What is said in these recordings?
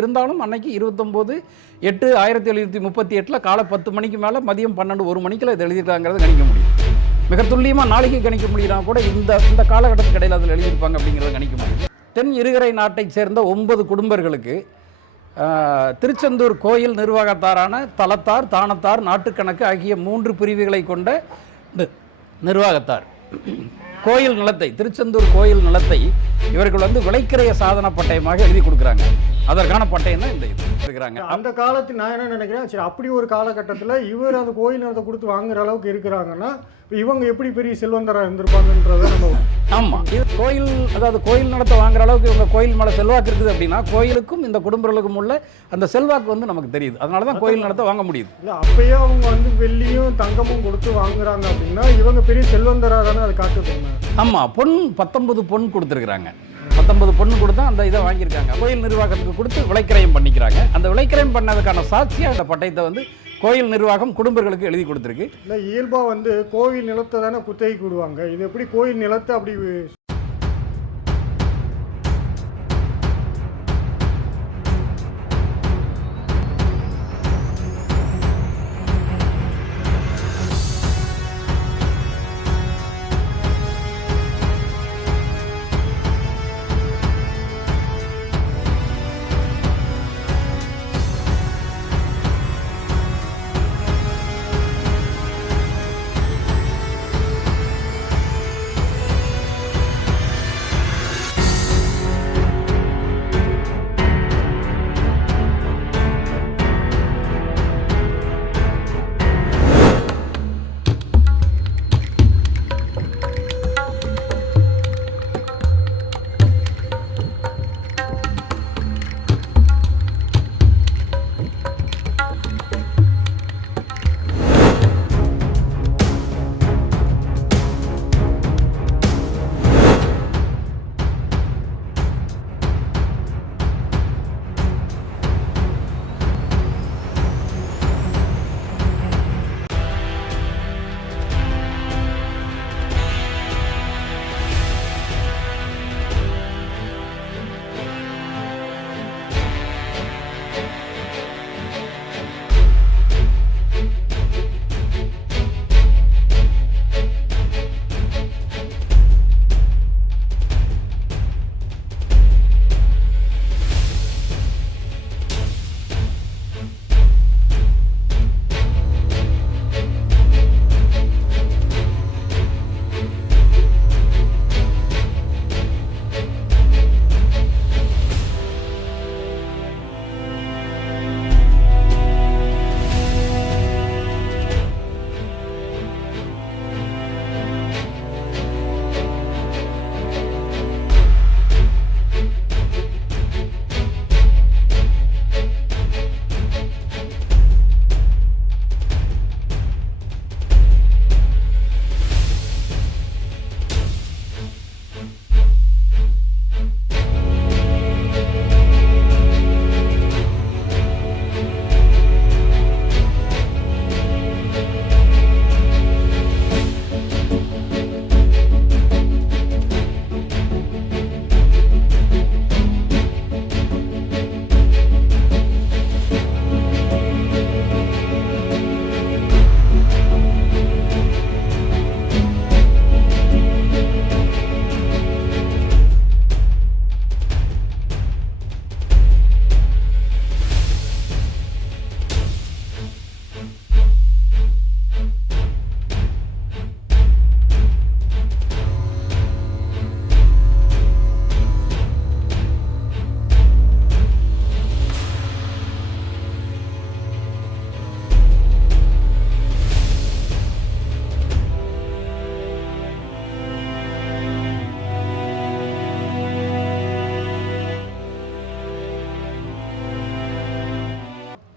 இருந்தாலும் அன்னைக்கு 29/8/1738 காலை 10 மணிக்கு மேலே மதியம் 12-1 மணிக்குள்ள இது எழுதியிருக்காங்கிறது கணிக்க முடியும். மிக துல்லியமாக நாளைக்கு கணிக்க முடியும்னா கூட இந்த காலகட்டத்துக்கு இடையில் அதில் எழுதியிருப்பாங்க அப்படிங்கிறத கணிக்க முடியும். தென் இருகரை நாட்டைச் சேர்ந்த 9 குடும்பர்களுக்கு திருச்செந்தூர் கோயில் நிர்வாகத்தாரான தலத்தார், தானத்தார், நாட்டுக்கணக்கு ஆகிய 3 பிரிவுகளை கொண்ட நிர்வாகத்தார் கோயில் நிலத்தை, திருச்செந்தூர் கோயில் நிலத்தை இவர்கள் விலைக்கிரய சாதன பட்டயமாக எழுதி கொடுக்குறாங்க. அதற்கான பட்டயம் தான் இந்த இது இருக்கிறாங்க. அந்த காலத்தில் நான் என்ன நினைக்கிறேன், சரி அப்படி ஒரு காலகட்டத்தில் இவர் அந்த கோயில் நிலத்தை கொடுத்து வாங்குற அளவுக்கு இருக்கிறாங்கன்னா இவங்க எப்படி பெரிய செல்வந்தராக இருந்திருப்பாங்கன்றத நம்ம ஆமாம், இது கோயில், அதாவது கோயில் நிலத்தை வாங்குற அளவுக்கு இவங்க கோயில் மேலே செல்வாக்கு இருக்குது அப்படின்னா கோயிலுக்கும் இந்த குடும்பங்களுக்கும் உள்ள அந்த செல்வாக்கு நமக்கு தெரியுது. அதனால தான் கோயில் நிலத்தை வாங்க முடியுது. இல்லை, அப்பயே அவங்க வெள்ளியும் தங்கமும் கொடுத்து வாங்குறாங்க அப்படின்னா இவங்க பெரிய செல்வந்தராக தானே அதை காட்டுறாங்க. ஆமாம், 19 பொன் கொடுத்துருக்குறாங்க. 19 பொண்ணு கொடுத்தா அந்த இதை வாங்கியிருக்காங்க. கோயில் நிர்வாகத்துக்கு கொடுத்து விலைக்கிரயம் பண்ணிக்கிறாங்க. அந்த விலைக்கிரயம் பண்ணதுக்கான சாட்சியாக அந்த பட்டயத்தை கோயில் நிர்வாகம் குடும்பங்களுக்கு எழுதி கொடுத்துருக்கு. இல்லை, இயல்பாக கோயில் நிலத்தை தானே குத்தகைக்கு விடுவாங்க. இது எப்படி கோயில் நிலத்தை அப்படி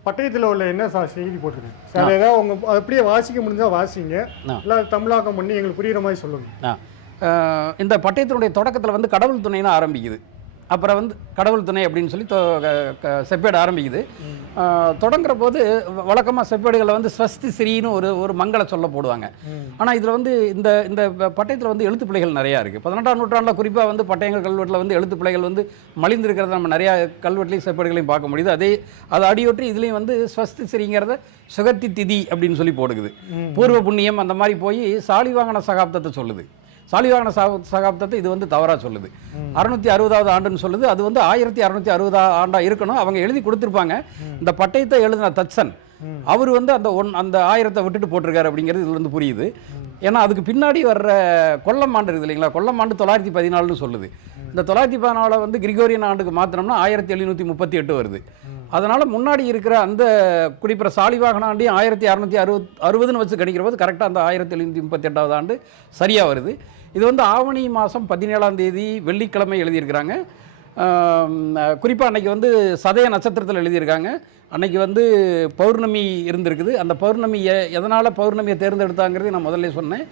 பட்டயத்தில் உள்ள என்ன செய்தி போட்டிருக்கு சார்? ஏதாவது உங்க அப்படியே வாசிக்க முடிஞ்சால் வாசிங்க, இல்லை தமிழாக்கம் பண்ணி எங்களுக்கு புரியுற மாதிரி சொல்லுங்கள். இந்த பட்டயத்தினுடைய தொடக்கத்தில் கடவுள் துணைன்னு ஆரம்பிக்குது. அப்புறம் வந்து கடவுள் துணை அப்படின்னு சொல்லி செப்பேடு ஆரம்பிக்குது. தொடங்குற போது வழக்கமாக செப்பேடுகளில் வந்து ஸ்வஸ்தி ஸ்ரீன்னு ஒரு மங்கள சொல்ல போடுவாங்க. ஆனால் இதில் வந்து இந்த பட்டயத்தில் வந்து எழுத்து பிழைகள் நிறையா இருக்குது. 18ஆம் நூற்றாண்டில் குறிப்பாக வந்து பட்டயங்கள் கல்வெட்டில் வந்து எழுத்து பிழைகள் வந்து மலிந்திருக்கிறத நம்ம நிறையா கல்வெட்டுலையும் செப்பேடுகளையும் பார்க்க முடியுது. அதை அடியொற்றி இதுலேயும் வந்து ஸ்வஸ்தி ஸ்ரீங்கிறத சுகத்தி திதி அப்படின்னு சொல்லி போடுக்குது. பூர்வ புண்ணியம் அந்த மாதிரி போய் சாலிவாகன சகாப்தத்தை சொல்லுது. சாலிவாகன சகாப்தத்தை இது வந்து தவறாக சொல்லுது. 660வது ஆண்டுன்னு சொல்லுது. அது வந்து 1660 ஆண்டாக இருக்கணும். அவங்க எழுதி கொடுத்துருப்பாங்க. இந்த பட்டயத்தை எழுதின தச்சன் அவர் வந்து அந்த 1000 விட்டுட்டு போட்டிருக்காரு அப்படிங்கிறது இதுல இருந்து புரியுது. ஏன்னா அதுக்கு பின்னாடி வர்ற கொல்லம் ஆண்டு இருக்குது இல்லைங்களா, கொல்லம் ஆண்டு 914ன்னு சொல்லுது. இந்த 914 வந்து கிரிகோரியன் ஆண்டுக்கு மாற்றினோம்னா 1738 வருது. அதனால் முன்னாடி இருக்கிற அந்த குடிப்புற சாலிவாகன ஆண்டையும் 1660ன்னு வச்சு கணிக்கிற போது கரெக்டாக அந்த 1738வது ஆண்டு சரியாக வருது. இது வந்து ஆவணி மாதம் 17ஆம் தேதி வெள்ளிக்கிழமை எழுதியிருக்கிறாங்க. குறிப்பாக அன்றைக்கி வந்து சதய நட்சத்திரத்தில் எழுதியிருக்காங்க. அன்றைக்கி வந்து பௌர்ணமி இருந்திருக்குது. அந்த பௌர்ணமி எதனால் பௌர்ணமியை தேர்ந்தெடுத்தாங்கிறது நான் முதல்ல சொன்னேன்.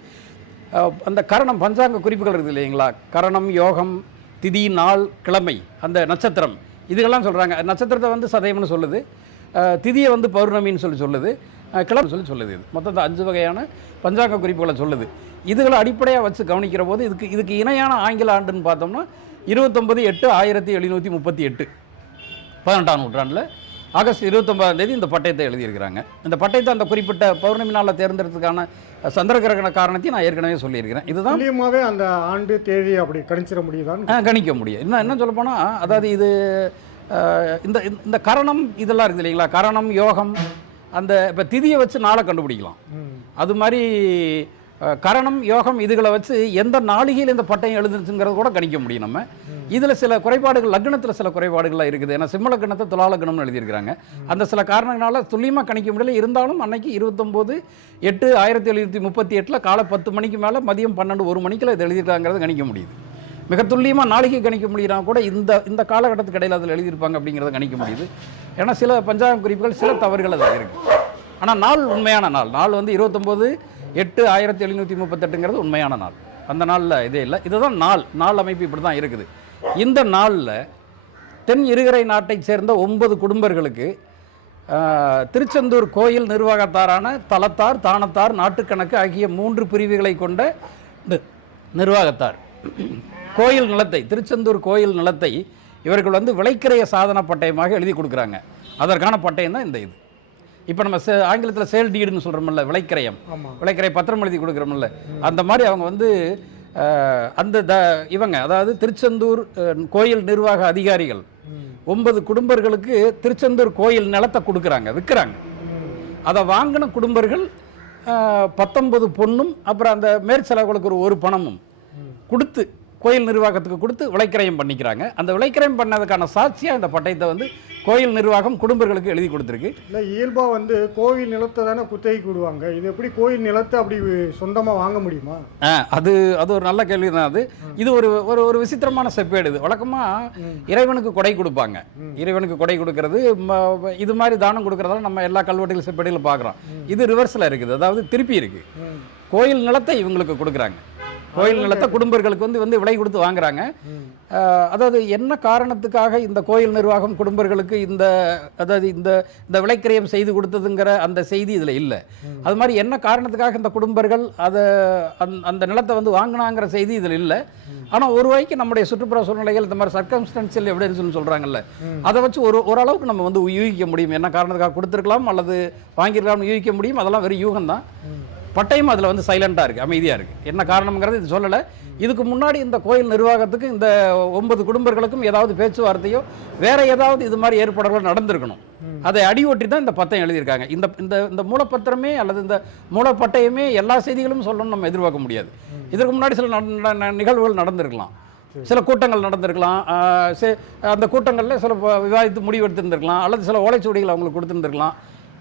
அந்த கரணம் பஞ்சாங்க குறிப்புகள் இருக்குது இல்லைங்களா, கரணம், யோகம், திதி, நாள், கிழமை, அந்த நட்சத்திரம், இதுகெல்லாம் சொல்கிறாங்க. நட்சத்திரத்தை வந்து சதயம்னு சொல்லுது, திதியை வந்து பௌர்ணமின்னு சொல்லுது, கிழமை சொல்லுது. இது மொத்தத்தை 5 வகையான பஞ்சாங்க குறிப்புகளை சொல்லுது. இதுகளை அடிப்படையாக வச்சு கவனிக்கிற போது இதுக்கு இணையான ஆங்கில ஆண்டுன்னு பார்த்தோம்னா 29/8/1738 18ஆம் நூற்றாண்டில் ஆகஸ்ட் 29ஆம் தேதி இந்த பட்டயத்தை எழுதியிருக்கிறாங்க. இந்த பட்டயத்தை அந்த குறிப்பிட்ட பௌர்ணமி நாளில் தேர்ந்தெடுத்ததுக்கான சந்திர கிரகண காரணத்தையும் நான் ஏற்கனவே சொல்லியிருக்கிறேன். இதுதான் துல்லியமாகவே அந்த ஆண்டு தேதி அப்படி கணிச்சிட முடியுதான், கணிக்க முடியும். என்ன சொல்ல போனால், அதாவது இது இந்த கரணம் இதெல்லாம் இருக்குது இல்லைங்களா, கரணம், யோகம், அந்த இப்போ திதியை வச்சு நாளை கண்டுபிடிக்கலாம். அது மாதிரி கரணம், யோகம் இதுகளை வச்சு எந்த நாளிகையில் இந்த பட்டயம் எழுதுச்சுங்கிறத கூட கணிக்க முடியும் நம்ம. இதில் சில குறைபாடுகள், லக்னத்தில் சில குறைபாடுகள்லாம் இருக்குது. ஏன்னா சிம்ம லக்னத்தை துலா லக்னம்னு எழுதியிருக்கிறாங்க. அந்த சில காரணங்களால் துல்லியமாக கணிக்க முடியல. இருந்தாலும் அன்னைக்கு 29/8/1738 காலை 10 மணிக்கு மேலே மதியம் 12-1 மணிக்குள்ள இது எழுதியிருக்காங்கிறத கணிக்க முடியுது. மிக துல்லியமாக நாளைக்கு கணிக்க முடியும்னா கூட இந்த காலகட்டத்துக்கு இடையில் அதில் எழுதியிருப்பாங்க அப்படிங்கிறத கணிக்க முடியுது. ஏன்னா சில பஞ்சாங்க குறிப்புகள் சில தவறுகள் அதில் இருக்குது. ஆனால் நாள் உண்மையான நாள் வந்து 29/8/1738 உண்மையான நாள். அந்த நாளில் இதே இல்லை. இதுதான் நாள் அமைப்பு இப்படி தான் இருக்குது. இந்த நாளில் தென் இருகரை நாட்டைச் சேர்ந்த 9 குடும்பர்களுக்கு திருச்செந்தூர் கோயில் நிர்வாகத்தாரான தலத்தார், தானத்தார், நாட்டுக்கணக்கு ஆகிய 3 பிரிவுகளை கொண்ட நிர்வாகத்தார் கோயில் நிலத்தை, திருச்செந்தூர் கோயில் நிலத்தை இவர்கள் வந்து விலைக்கிரய சாதன பட்டயமாக எழுதி கொடுக்குறாங்க. அதற்கான பட்டயம் தான் இந்த இது. இப்போ நம்ம ஆங்கிலத்தில் சேல் டீடுன்னு சொல்கிறோம்ல, விலைக்கிரயம், விலைக்கிரய பத்திரம் எழுதி கொடுக்குறோம்ல, அந்த மாதிரி அவங்க வந்து இவங்க அதாவது திருச்செந்தூர் கோயில் நிர்வாக அதிகாரிகள் 9 குடும்பர்களுக்கு திருச்செந்தூர் கோயில் நிலத்தை கொடுக்குறாங்க, விற்கிறாங்க. அதை வாங்கின குடும்பர்கள் 19 பொண்ணும் அப்புறம் அந்த மேற்செலவுகளுக்கு ஒரு பணமும் கொடுத்து கோயில் நிர்வாகத்துக்கு கொடுத்து விலைக்கிரயம் பண்ணிக்கிறாங்க. அந்த விலைக்கிரயம் பண்ணதுக்கான சாட்சியாக இந்த பட்டயத்தை வந்து கோயில் நிர்வாகம் குடும்பர்களுக்கு எழுதி கொடுத்துருக்கு. இல்லை, இயல்பாக வந்து கோயில் நிலத்தை தானே குத்தகைக்கு விடுவாங்க. இது எப்படி கோயில் நிலத்தை அப்படி சொந்தமாக வாங்க முடியுமா? அது ஒரு நல்ல கேள்வி தான். இது ஒரு விசித்திரமான செப்பேடு. இது வழக்கமாக இறைவனுக்கு கொடை கொடுப்பாங்க. இறைவனுக்கு கொடை கொடுக்கறது இது மாதிரி தானம் கொடுக்கறதால நம்ம எல்லா கல்வெட்டுகள் செப்பேடுகளை பார்க்குறோம். இது ரிவர்ஸில் இருக்குது, அதாவது திருப்பி இருக்குது. கோயில் நிலத்தை இவங்களுக்கு கொடுக்குறாங்க, கோயில் நிலத்தை குடும்பர்களுக்கு வந்து விலை கொடுத்து வாங்குறாங்க. அதாவது என்ன காரணத்துக்காக இந்த கோயில் நிர்வாகம் குடும்பர்களுக்கு இந்த விலைக்கிரயம் செய்து கொடுத்ததுங்கிற அந்த செய்தி இதில் இல்லை. அது மாதிரி என்ன காரணத்துக்காக இந்த குடும்பர்கள் அந்த நிலத்தை வந்து வாங்கினாங்கிற செய்தி இதில் இல்லை. ஆனால் ஒரு வகைக்கு நம்முடைய சுற்றுப்புற சூழ்நிலைகள் இந்த மாதிரி சர்க்கம்ஸ்டன்ஷியல் எவிடன்ஸ்னு சொல்கிறாங்கல்ல, அதை வச்சு ஓரளவுக்கு நம்ம வந்து யூகிக்க முடியும். என்ன காரணத்துக்காக கொடுத்துருக்கலாம் அல்லது வாங்கியிருக்கலாம்னு யூகிக்க முடியும். அதெல்லாம் வெறும் யூகம் தான். பட்டயம் அதில் வந்து சைலண்டாக இருக்குது, அமைதியாக இருக்குது. என்ன காரணம்ங்கிறது இது சொல்லலை. இதுக்கு முன்னாடி இந்த கோயில் நிர்வாகத்துக்கு இந்த 9 குடும்பர்களுக்கும் ஏதாவது பேச்சுவார்த்தையோ வேறு ஏதாவது இது மாதிரி ஏற்பாடுகள் நடந்திருக்கணும். அதை அடியொற்றி தான் இந்த பட்டயம் எழுதியிருக்காங்க. இந்த மூலப்பத்திரமே அல்லது இந்த மூலப்பட்டயமே எல்லா செய்திகளும் சொல்லணும்னு நம்ம எதிர்பார்க்க முடியாது. இதற்கு முன்னாடி சில நிகழ்வுகள் நடந்திருக்கலாம், சில கூட்டங்கள் நடந்திருக்கலாம், அந்த கூட்டங்களில் சில விவாதித்து முடிவு எடுத்திருந்திருக்கலாம், அல்லது சில ஓலைச்சுவடிகள் அவங்களுக்கு கொடுத்துருந்துருக்கலாம்,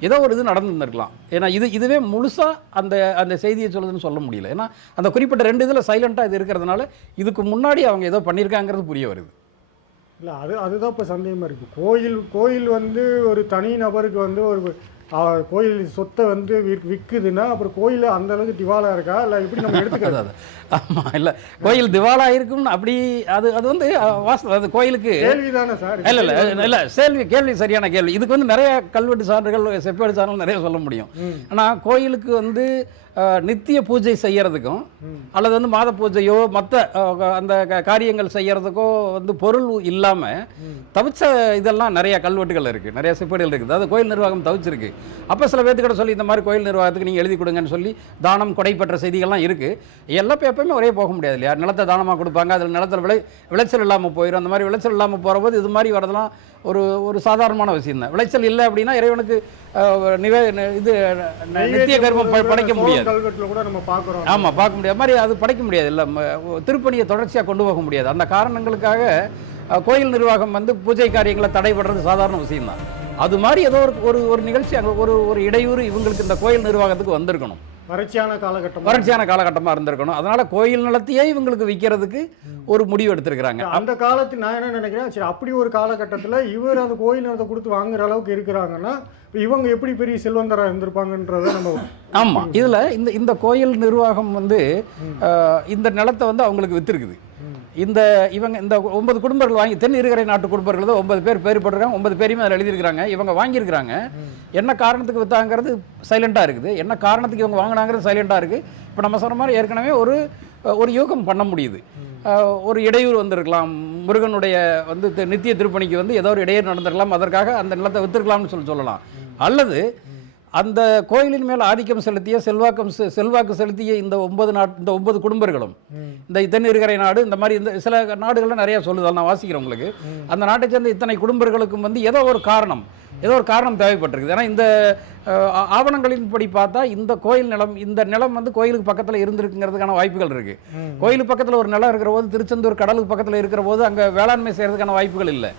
ஏதோ ஒரு இது நடந்துருக்கலாம். ஏன்னா இதுவே முழுசாக அந்த செய்தியை சொல்லுதுன்னு சொல்ல முடியல. ஏன்னா அந்த குறிப்பிட்ட 2 இதில் சைலண்ட்டாக இது இருக்கிறதுனால இதுக்கு முன்னாடி அவங்க ஏதோ பண்ணியிருக்காங்கிறது புரிய வருது. இல்லை, அதுதான் இப்போ சந்தேகமாக இருக்குது. கோயில் வந்து ஒரு தனி நபருக்கு வந்து ஒரு கோயில் சொத்தை வந்து விற்குதுன்னா அப்புறம் கோயில் அந்த அளவுக்கு திவாலா இருக்கா இல்லை எப்படி நம்ம எடுத்துக்கிறது? அது ஆமாம், இல்லை கோயில் திவாலா இருக்கும்னு அப்படி அது வந்து வாஸ்தவம். அது கோயிலுக்கு கேள்விதானே சார்? இல்லை கேள்வி சரியான கேள்வி. இதுக்கு வந்து நிறைய கல்வெட்டு சான்றுகள் செப்பேடு சான்றுகள் நிறைய சொல்ல முடியும். ஆனால் கோயிலுக்கு வந்து நித்திய பூஜை செய்யறதுக்கும் அல்லது வந்து மாத பூஜையோ மற்ற அந்த காரியங்கள் செய்யறதுக்கோ வந்து பொருள் இல்லாமல் தவிச்ச இதெல்லாம் நிறைய கல்வெட்டுகள் இருக்குது, நிறைய செப்பேடுகள் இருக்குது. அது கோயில் நிர்வாகம் தவிச்சிருக்கு. அப்போ சில பேர்த்துக்கிட்ட சொல்லி இந்த மாதிரி கோயில் நிர்வாகத்துக்கு நீங்கள் எழுதி கொடுங்கன்னு சொல்லி தானம் கொடை பெற்ற செய்திகள்லாம் இருக்குது. எல்லாம் எப்பவுமே ஒரே போக முடியாது இல்லையா? நிலத்தை தானமாக கொடுப்பாங்க, அதில் நிலத்தில் விளைச்சல் இல்லாமல் போயிடும். அந்த மாதிரி விளைச்சல் இல்லாமல் போகிறபோது இது மாதிரி வரதெல்லாம் ஒரு சாதாரணமான விஷயம் தான். விளைச்சல் இல்லை அப்படின்னா இறைவனுக்கு இது நித்திய கர்மம் படைக்க முடியாது. ஆமாம், பார்க்க முடியாது மாதிரி அது படைக்க முடியாது. இல்லை திருப்பணியை தொடர்ச்சியாக கொண்டு போக முடியாது. அந்த காரணங்களுக்காக கோயில் நிர்வாகம் வந்து பூஜை காரியங்களை தடைபடுறது சாதாரண விஷயம் தான். அது மாதிரி ஏதோ ஒரு நிகழ்ச்சி அங்கே ஒரு இடையூறு இவங்களுக்கு இந்த கோயில் நிர்வாகத்துக்கு வந்திருக்கணும். வறட்சியான காலகட்டமாக இருந்திருக்கணும். அதனால கோயில் நிலத்தையே இவங்களுக்கு விற்கிறதுக்கு ஒரு முடிவு எடுத்திருக்கிறாங்க. அந்த காலத்தில் நான் என்ன நினைக்கிறேன், சரி அப்படி ஒரு காலகட்டத்தில் இவர் அந்த கோயில் நிலத்தை கொடுத்து வாங்குற அளவுக்கு இருக்கிறாங்கன்னா இவங்க எப்படி பெரிய செல்வந்தராக இருந்திருப்பாங்கன்றத நம்ம. ஆமாம், இதில் இந்த கோயில் நிர்வாகம் வந்து இந்த நிலத்தை வந்து அவங்களுக்கு விற்றுருக்குது. இந்த 9 குடும்பங்கள் வாங்கி தென் இருகரை நாட்டு குடும்பங்கள் 9 பேர் போட்டிருக்காங்க. 9 பேரையுமே அதில் எழுதியிருக்கிறாங்க. இவங்க வாங்கியிருக்கிறாங்க. என்ன காரணத்துக்கு விற்றாங்கிறது சைலண்டாக இருக்குது, என்ன காரணத்துக்கு இவங்க வாங்கினாங்கிறது சைலண்டாக இருக்குது. இப்போ நம்ம சொன்ன மாதிரி ஏற்கனவே ஒரு யூகம் பண்ண முடியுது. ஒரு இடையூறு வந்திருக்கலாம், முருகனுடைய வந்து நித்திய திருப்பணிக்கு வந்து ஏதோ ஒரு இடையூறு நடந்திருக்கலாம், அதற்காக அந்த நிலத்தை விற்றுருக்கலாம்னு சொல்லலாம். அல்லது அந்த கோயிலின் மேல் ஆதிக்கம் செலுத்திய செல்வாக்கு செலுத்திய இந்த 9 குடும்பங்களும் இந்த தென்னிருகரை நாடு இந்த மாதிரி இந்த சில நாடுகள்லாம் நிறைய சொல்லுது, நான் வாசிக்கிறேன் உங்களுக்கு. அந்த நாட்டை சேர்ந்த இத்தனை குடும்பங்களுக்கும் வந்து ஏதோ ஒரு காரணம் தேவைப்பட்டிருக்குது. ஏன்னா இந்த ஆவணங்களின்படி பார்த்தா இந்த நிலம் வந்து கோயிலுக்கு பக்கத்தில் இருந்திருக்குங்கிறதுக்கான வாய்ப்புகள் இருக்கு. கோயிலுக்கு பக்கத்தில் ஒரு நிலம் இருக்கிற போது, திருச்செந்தூர் கடலுக்கு பக்கத்தில் இருக்கிற போது அங்கே வேளாண்மை செய்யறதுக்கான வாய்ப்புகள் இல்லை.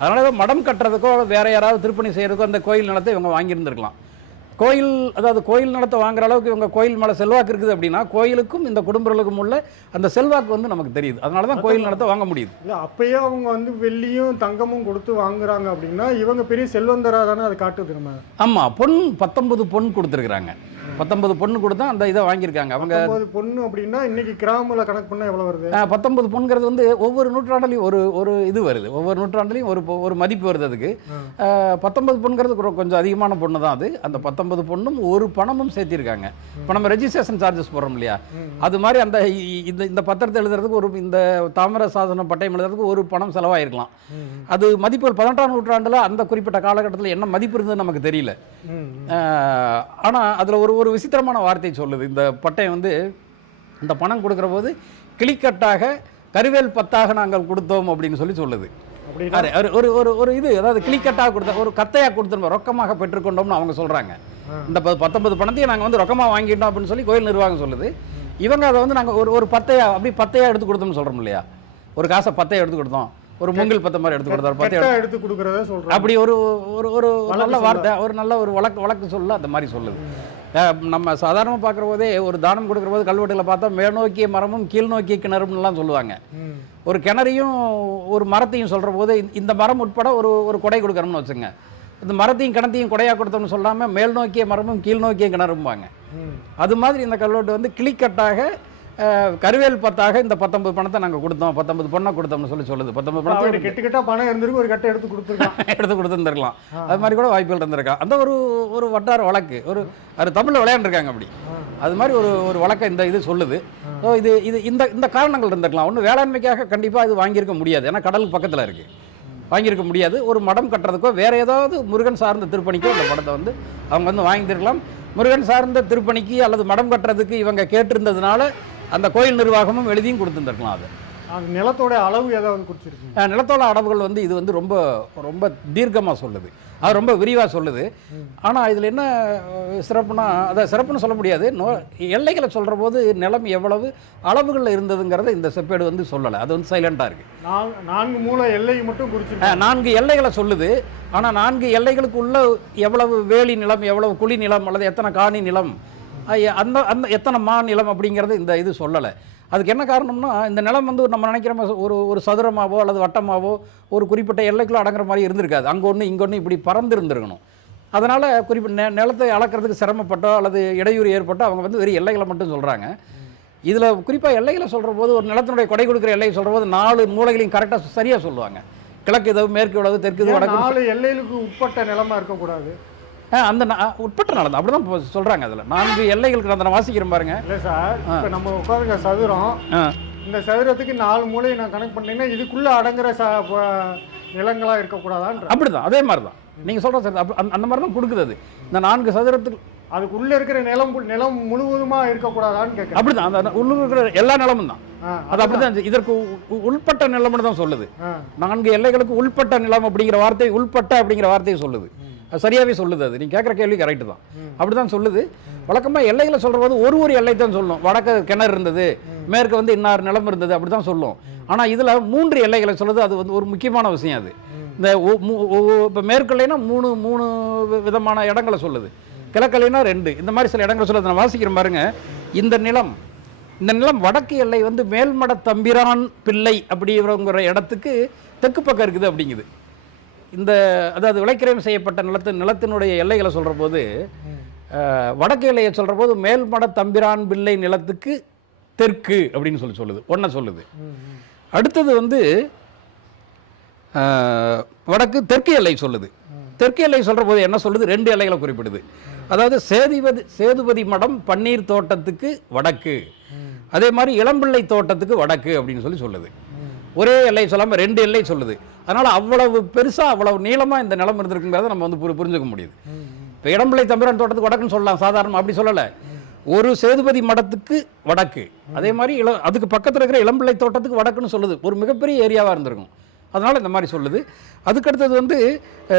அதனால மடம் கட்டுறதுக்கோ வேற யாராவது திருப்பணி செய்யறதுக்கோ அந்த கோயில் நிலத்தை இவங்க வாங்கியிருந்திருக்கலாம். கோயில் நிலத்தை வாங்குற அளவுக்கு இவங்க கோயில் மேலே செல்வாக்கு இருக்குது அப்படின்னா கோயிலுக்கும் இந்த குடும்பங்களுக்கும் உள்ள அந்த செல்வாக்கு வந்து நமக்கு தெரியுது. அதனால தான் கோயில் நிலத்தை வாங்க முடியுது. இல்லை அப்பயே அவங்க வந்து வெள்ளியும் தங்கமும் கொடுத்து வாங்குறாங்க அப்படின்னா இவங்க பெரிய செல்வந்தராக தானே அது காட்டுது. நம்ம ஆமாம், 19 பொன் கொடுத்துருக்குறாங்க. 19 பொண்ணு கொடுத்தா அந்த இதை வாங்கியிருக்காங்க. அவங்க 19 பொண்ணு அப்படின்னா இன்னைக்கு கிராமில் கணக்கு பண்ணால் எவ்வளோ வருது? 19 பொண்ணுங்கிறது வந்து ஒவ்வொரு நூற்றாண்டுலையும் ஒரு இது வருது, ஒவ்வொரு நூற்றாண்டுலையும் ஒரு மதிப்பு வருது. அதுக்கு 19 பொண்ணுங்கிறது கொஞ்சம் அதிகமான பொண்ணு தான் அது. அந்த 19 பொண்ணும் ஒரு பணமும் சேர்த்திருக்காங்க. இப்போ நம்ம ரெஜிஸ்ட்ரேஷன் சார்ஜஸ் போடுறோம் இல்லையா, அது மாதிரி அந்த இந்த பத்திரத்தை எழுதுறதுக்கு இந்த தாமிர சாசன பட்டயம் எழுதுறதுக்கு ஒரு பணம் செலவாயிருக்கலாம். அது மதிப்புகள் 18ஆம் நூற்றாண்டில் அந்த குறிப்பிட்ட காலகட்டத்தில் என்ன மதிப்பு இருந்ததுன்னு நமக்கு தெரியல. ஆனால் அதில் ஒரு விசித்திரமான வார்த்தை சொல்லுது. இந்த பட்டயம் வந்து இந்த பணம் கொடுக்குற போது கிளிக்கட்டாக கருவேல் பத்தாக நாங்கள் கொடுத்தோம் அப்படின்னு சொல்லுது. ஒரு இது அதாவது கிளிக்கட்டாக கொடுத்த ஒரு கத்தையாக கொடுத்துருவோம், ரொக்கமாக பெற்றுக்கொண்டோம்னு அவங்க சொல்கிறாங்க. இந்த 19 பணத்தையும் நாங்கள் வந்து ரொக்கமாக வாங்கிட்டோம் அப்படின்னு சொல்லி கோயில் நிர்வாகம் சொல்லுது. இவங்க அதை வந்து நாங்கள் ஒரு பத்தையா எடுத்து கொடுத்தோம்னு சொல்கிறோம் இல்லையா, ஒரு காசை பத்தையா எடுத்து கொடுத்தோம், ஒரு மூங்கில் பத்த மாதிரி எடுத்து கொடுத்தாரு, பத்தையா எடுத்து கொடுக்குறத சொல்கிறோம். அப்படி ஒரு நல்ல வார்த்தை, ஒரு நல்ல ஒரு வழக்கு சொல்ல அந்த மாதிரி சொல்லுது. நம்ம சாதாரணமாக பார்க்குற போதே ஒரு தானம் கொடுக்குற போது கல்வெட்டுகளை பார்த்தா மேல்நோக்கிய மரமும் கீழ்நோக்கிய கிணறும்லாம் சொல்லுவாங்க. ஒரு கிணறையும் ஒரு மரத்தையும் சொல்கிற போது இந்த மரம் உட்பட ஒரு கொடை கொடுக்குறோம்னு வச்சுங்க. இந்த மரத்தையும் கிணத்தையும் கொடையாக கொடுத்தோம்னு சொல்லாமல் மேல் நோக்கிய மரமும் கீழ் நோக்கிய கிணறும்பாங்க. அது மாதிரி இந்த கல்வெட்டு வந்து கிளிக்கட்டாக கருவேல் பத்தாக இந்த 19 பணத்தை நாங்கள் கொடுத்தோம், 19 பொண்ணை கொடுத்தோம்னு சொல்லுது. 19 பணத்தை கெட்டுக்கிட்டா பணம் இருந்திருக்கு, ஒரு கட்டை எடுத்து கொடுத்துருந்துருக்கலாம். அது மாதிரி கூட வாய்ப்புகள் இருந்திருக்கா. அந்த ஒரு வட்டார வழக்கு அது தமிழில் விளையாண்டுருக்காங்க. அப்படி அது மாதிரி ஒரு வழக்கை இது சொல்லுது. ஸோ இந்த காரணங்கள் இருந்திருக்கலாம். ஒன்று வேளாண்மைக்காக கண்டிப்பாக இது வாங்கியிருக்க முடியாது, ஏன்னா கடலுக்கு பக்கத்தில் இருக்குது, வாங்கியிருக்க முடியாது. ஒரு மடம் கட்டுறதுக்கோ வேறு ஏதாவது முருகன் சார்ந்த திருப்பணிக்கோ இந்த படத்தை வந்து அவங்க வந்து வாங்கியிருக்கலாம். முருகன் சார்ந்த திருப்பணிக்கு அல்லது மடம் கட்டுறதுக்கு இவங்க கேட்டிருந்ததுனால அந்த கோயில் நிர்வாகமும் எழுதியும் கொடுத்துருந்துருக்கலாம். அது நிலத்தோட அளவு ஏதாவது கொடுத்துருக்கு. நிலத்தோட அளவுகள் வந்து இது வந்து ரொம்ப ரொம்ப தீர்க்கமாக சொல்லுது, அது ரொம்ப விரிவாக சொல்லுது. ஆனால் இதில் என்ன சிறப்புனா, அதை சிறப்புன்னு சொல்ல முடியாது. எல்லைகளை சொல்கிற போது நிலம் எவ்வளவு அளவுகளில் இருந்ததுங்கிறத இந்த செப்பேடு வந்து சொல்லலை, அது வந்து சைலண்டாக இருக்குது. 4 மூல எல்லை மட்டும் குறிச்சு 4 எல்லைகளை சொல்லுது. ஆனால் 4 எல்லைகளுக்கு உள்ள எவ்வளவு வேலி நிலம், எவ்வளவு குழி நிலம் அல்லது எத்தனை காணி நிலம், அந்த எத்தனை மா நிலம் அப்படிங்கிறது இந்த இது சொல்லலை. அதுக்கு என்ன காரணம்னா, இந்த நிலம் வந்து நம்ம நினைக்கிற ஒரு சதுரமாவோ அல்லது வட்டமாவோ ஒரு குறிப்பிட்ட எல்லைக்குள்ளே அடங்குற மாதிரி இருந்திருக்காது. அங்கே ஒன்று இங்கே ஒன்று இப்படி பறந்து இருந்திருக்கணும். அதனால் குறிப்பிட்ட நிலத்தை அளக்கிறதுக்கு சிரமப்பட்டோ அல்லது இடையூறு ஏற்பட்டோ அவங்க வந்து வெறும் எல்லைகளை மட்டும் சொல்கிறாங்க. இதில் குறிப்பாக எல்லைகளை சொல்கிற போது ஒரு நிலத்தினுடைய கொடை கொடுக்குற எல்லையை சொல்கிற போது 4 மூலைகளையும் கரெக்டாக சரியாக சொல்லுவாங்க. கிழக்கு இது, மேற்கு இவ்வளவு, தெற்கு இது, வடக்கு. 4 எல்லைகளுக்கு உட்பட்ட நிலமாக இருக்கக்கூடாது. அந்த உட்பட்ட நிலம் அப்படி தான் சொல்கிறாங்க. அதில் 4 எல்லைகளுக்கு நான் வாசிக்கிறேன் பாருங்க. இல்லை சார், இப்போ நம்ம உட்காருங்க சதுரம், இந்த சதுரத்துக்கு 4 மூலையை நான் கணக்கு பண்ணீங்கன்னா இதுக்குள்ளே அடங்குற நிலங்களாக இருக்கக்கூடாதான்ற. அப்படிதான், அதே மாதிரி தான் நீங்கள் சொல்கிற சார். அந்த மாதிரி தான் கொடுக்குது அது. இந்த 4 சதுரத்துக்கு அதுக்குள்ளே இருக்கிற நிலம் முழுவதுமாக இருக்கக்கூடாதான்னு கேட்குறேன். அப்படிதான், அந்த உள்ளூர் இருக்கிற எல்லா நிலமும் தான். அது அப்படிதான். இதற்கு உள்பட்ட நிலம்னு தான் சொல்லுது. 4 எல்லைகளுக்கு உள்பட்ட நிலம் அப்படிங்கிற வார்த்தை, உள்பட்ட அப்படிங்கிற வார்த்தையை சொல்லுது. அது சரியாகவே சொல்லுது. அது நீங்கள் கேட்குற கேள்வி கரெக்டு தான். அப்படி தான் சொல்லுது. வழக்கமாக எல்லைகளை சொல்கிற போது ஒரு எல்லை தான் சொல்லணும். வடக்கு கிணறு இருந்தது, மேற்கு வந்து இன்னார் நிலம் இருந்தது, அப்படி தான் சொல்லும். ஆனால் இதில் 3 எல்லைகளை சொல்லுது. அது வந்து ஒரு முக்கியமான விஷயம். அது இந்த இப்போ மேற்குலைனா 3 விதமான இடங்களை சொல்லுது, கிழக்கலைனா 2, இந்த மாதிரி சில இடங்களை சொல்லுது. நான் வாசிக்கிறேன் பாருங்க. இந்த நிலம் வடக்கு எல்லை வந்து மேல்மட தம்பிரான் பிள்ளை அப்படிங்கிற இடத்துக்கு தெற்கு பக்கம் இருக்குது அப்படிங்குது. அதாவது விளைக்கிரயம் செய்யப்பட்ட நிலத்தினுடைய எல்லைகளை சொல்கிற போது வடக்கு எல்லையை சொல்கிற போது மேல்மட தம்பிரான் பிள்ளை நிலத்துக்கு தெற்கு அப்படின்னு சொல்லுது. ஒன்றை சொல்லுது. அடுத்தது வந்து வடக்கு தெற்கு எல்லை சொல்லுது. தெற்கு எல்லை சொல்கிற போது என்ன சொல்லுது? 2 எல்லைகளை குறிப்பிடுது. அதாவது சேதுபதி மடம் பன்னீர் தோட்டத்துக்கு வடக்கு, அதே மாதிரி இளம்பிள்ளை தோட்டத்துக்கு வடக்கு அப்படின்னு சொல்லுது. ஒரே எல்லை சொல்லாமல் 2 எல்லை சொல்லுது. அதனால் அவ்வளவு பெருசாக அவ்வளவு நீளமாக இந்த நிலம் இருந்திருக்குங்கிறத நம்ம வந்து புரிஞ்சுக்க முடியுது. இப்போ இளம்பிள்ளை தம்பிரான் தோட்டத்துக்கு வடக்குன்னு சொல்லலாம், சாதாரணமாக அப்படி சொல்லலை. ஒரு சேதுபதி மடத்துக்கு வடக்கு, அதே மாதிரி அதுக்கு பக்கத்தில் இருக்கிற இளம்பிள்ளை தோட்டத்துக்கு வடக்குன்னு சொல்லுது. ஒரு மிகப்பெரிய ஏரியாவாக இருந்திருக்கும், அதனால் இந்த மாதிரி சொல்லுது. அதுக்கடுத்தது வந்து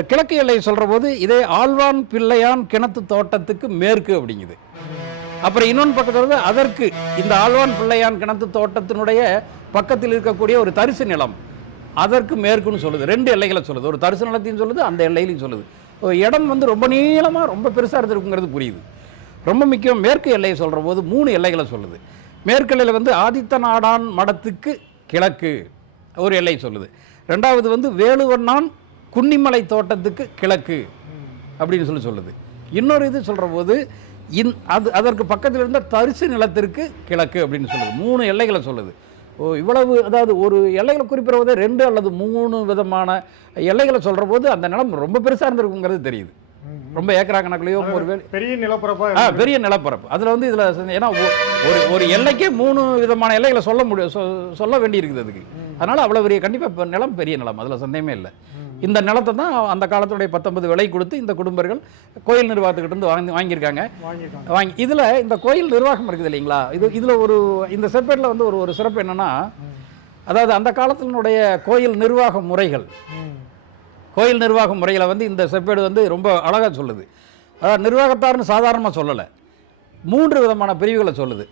கிழக்கு எல்லை சொல்கிற போது இதே ஆழ்வான் பிள்ளையான் கிணத்து தோட்டத்துக்கு மேற்கு அப்படிங்குது. அப்புறம் இன்னொன்று பக்கத்தில் வந்து அதற்கு இந்த ஆழ்வான் பிள்ளையான் கிணத்து தோட்டத்தினுடைய பக்கத்தில் இருக்கக்கூடிய ஒரு தரிசு நிலம் அதற்கு மேற்குன்னு சொல்லுது. 2 எல்லைகளை சொல்லுது. ஒரு தரிசு நிலத்தையும் சொல்லுது, அந்த எல்லையிலையும் சொல்லுது. இடம் வந்து ரொம்ப நீளமாக ரொம்ப பெருசாக இருந்திருக்குங்கிறது புரியுது. ரொம்ப முக்கியம். மேற்கு எல்லையை சொல்கிற போது 3 எல்லைகளை சொல்லுது. மேற்கு எல்லையில் வந்து ஆதித்த நாடான் மடத்துக்கு கிழக்கு ஒரு எல்லை சொல்லுது. 2வது வந்து வேலுவண்ணான் குன்னிமலை தோட்டத்துக்கு கிழக்கு அப்படின்னு சொல்லுது. இன்னொரு இது சொல்கிற போது அதற்கு பக்கத்தில் இருந்த தரிசு நிலத்திற்கு கிழக்கு அப்படின்னு சொல்லுது. 3 எல்லைகளை சொல்லுது. இவ்வளவு, அதாவது ஒரு எல்லைகளை குறிப்பிடுவதே 2 அல்லது 3 விதமான எல்லைகளை சொல்கிற போது அந்த நிலம் ரொம்ப பெருசாக இருந்திருக்குங்கிறது தெரியுது. ரொம்ப ஏக்கரா கணக்குலையோ ஒரு பெரிய நிலப்பரப்பு, பெரிய நிலப்பரப்பு. அதில் வந்து இதில் ஏன்னா ஒரு எல்லைக்கே 3 விதமான எல்லைகளை சொல்ல வேண்டி இருக்குது அதுக்கு. அதனால் அவ்வளோ பெரிய கண்டிப்பாக நிலம் பெரிய நிலம், அதில் சந்தேகமே இல்லை. இந்த நிலத்தை தான் அந்த காலத்துடைய 19 விலை கொடுத்து இந்த குடும்பர்கள் கோயில் நிர்வாகத்துக்கிட்ட வாங்கியிருக்காங்க. இதில் இந்த கோயில் நிர்வாகம் இருக்குது இல்லைங்களா, இதில் இந்த செப்பேட்டில் வந்து ஒரு சிறப்பு என்னென்னா, அதாவது அந்த காலத்தினுடைய கோயில் நிர்வாக முறைகளை வந்து இந்த செப்பேடு வந்து ரொம்ப அழகாக சொல்லுது. அதாவது நிர்வாகத்தார்னு சாதாரணமாக சொல்லலை, 3 விதமான பிரிவுகளை சொல்லுது.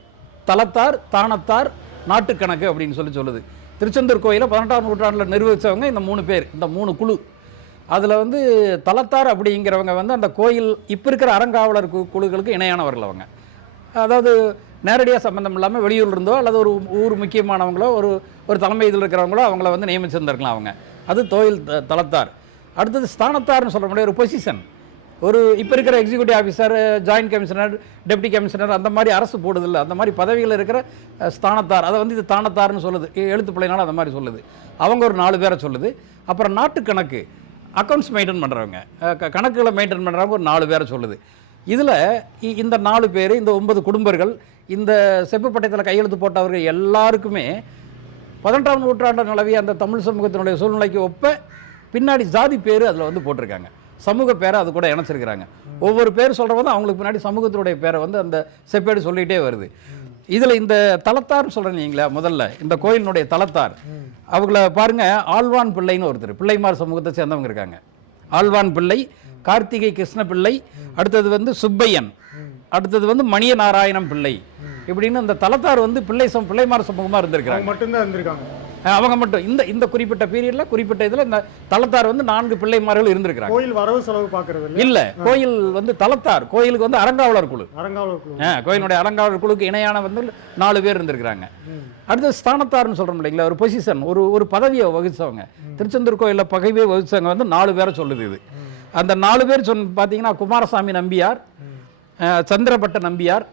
தலத்தார், தானத்தார், நாட்டுக்கணக்கு அப்படின்னு சொல்லுது. திருச்செந்தூர் கோயிலை 18ஆம் நூற்றாண்டில் நிர்வகித்தவங்க இந்த 3 பேர், இந்த 3 குழு. அதில் வந்து தலத்தார் அப்படிங்கிறவங்க வந்து அந்த கோயில் இப்போ இருக்கிற அறங்காவலர் குழுக்களுக்கு இணையானவர்கள். அவங்க அதாவது நேரடியாக சம்மந்தம் இல்லாமல் வெளியூரில் இருந்தோ அல்லது ஒரு ஊர் முக்கியமானவங்களோ ஒரு தலைமை இதில் இருக்கிறவங்களோ அவங்கள வந்து நியமிச்சிருந்திருக்கலாம் அவங்க. அது தலத்தார். அடுத்தது ஸ்தானத்தார்னு சொல்ல முடியாது, ஒரு பொசிஷன். இப்போ இருக்கிற executive officer, joint commissioner, deputy commissioner, அந்த மாதிரி அரசு போடுதில்லை, அந்த மாதிரி பதவியில் இருக்கிற ஸ்தானத்தார், அதை வந்து இது தானத்தார்னு சொல்லுது. எழுத்து பிள்ளைனாலும் அந்த மாதிரி சொல்லுது. அவங்க ஒரு 4 பேரை சொல்லுது. அப்புறம் நாட்டுக்கணக்கு, அக்கௌண்ட்ஸ் மெயின்டைன் பண்ணுறவங்க, கணக்குகளை மெயின்டைன் பண்ணுறவங்க ஒரு 4 பேரை சொல்லுது. இதில் இந்த 4 பேர், இந்த 9 குடும்பர்கள், இந்த செப்பு பட்டயத்தில் கையெழுத்து போட்டவர்கள் எல்லாருக்குமே 18ஆம் நூற்றாண்டு நிலவிய அந்த தமிழ் சமூகத்தினுடைய சூழ்நிலைக்கு ஒப்ப பின்னாடி ஜாதி பேர் அதில் வந்து போட்டிருக்காங்க, சமூக பேரை அது கூட இணைச்சிருக்கிறாங்க. ஒவ்வொரு பேர் சொல்கிற போது அவங்களுக்கு பின்னாடி சமூகத்தினுடைய பேரை வந்து அந்த செப்பேடு சொல்லிகிட்டே வருது. இதில் இந்த தலத்தார்னு சொல்கிறீங்களா, முதல்ல இந்த கோயிலினுடைய தலத்தார் அவங்கள பாருங்கள். ஆழ்வான் பிள்ளைன்னு ஒருத்தர், பிள்ளைமார் சமூகத்தை சேர்ந்தவங்க இருக்காங்க. ஆழ்வான் பிள்ளை, கார்த்திகை கிருஷ்ண பிள்ளை, அடுத்தது வந்து சுப்பையன், அடுத்தது வந்து மணிய நாராயணம் பிள்ளை, இப்படின்னு இந்த தலத்தார் வந்து பிள்ளைமார் சமூகமாக இருந்திருக்காங்க. மட்டும்தான் இருந்திருக்காங்க அவங்க மட்டும். இந்த குறிப்பிட்ட பீரியட்ல குறிப்பிட்ட இதில் இந்த தலத்தார் வந்து 4 பிள்ளைமார்கள் இருந்திருக்கிறாங்க. கோயில் வரவு செலவு பார்க்கறது இல்லை, கோயில் வந்து தலத்தார் கோயிலுக்கு வந்து அறங்காவலர் குழு, கோயிலுடைய அறங்காவலர் குழுக்கு இணையான வந்து 4 பேர் இருந்திருக்கிறாங்க. அடுத்து ஸ்தானத்தார்னு சொல்கிறோம் இல்லைங்களா, ஒரு பொசிஷன், ஒரு பதவியை வகிச்சவங்க. திருச்செந்தூர் கோயிலில் பதவியை வகிச்சவங்க வந்து 4 பேரை சொல்லுது இது. அந்த 4 பேர் பார்த்தீங்கன்னா குமாரசாமி நம்பியார், சந்திரபட்ட நம்பியார்,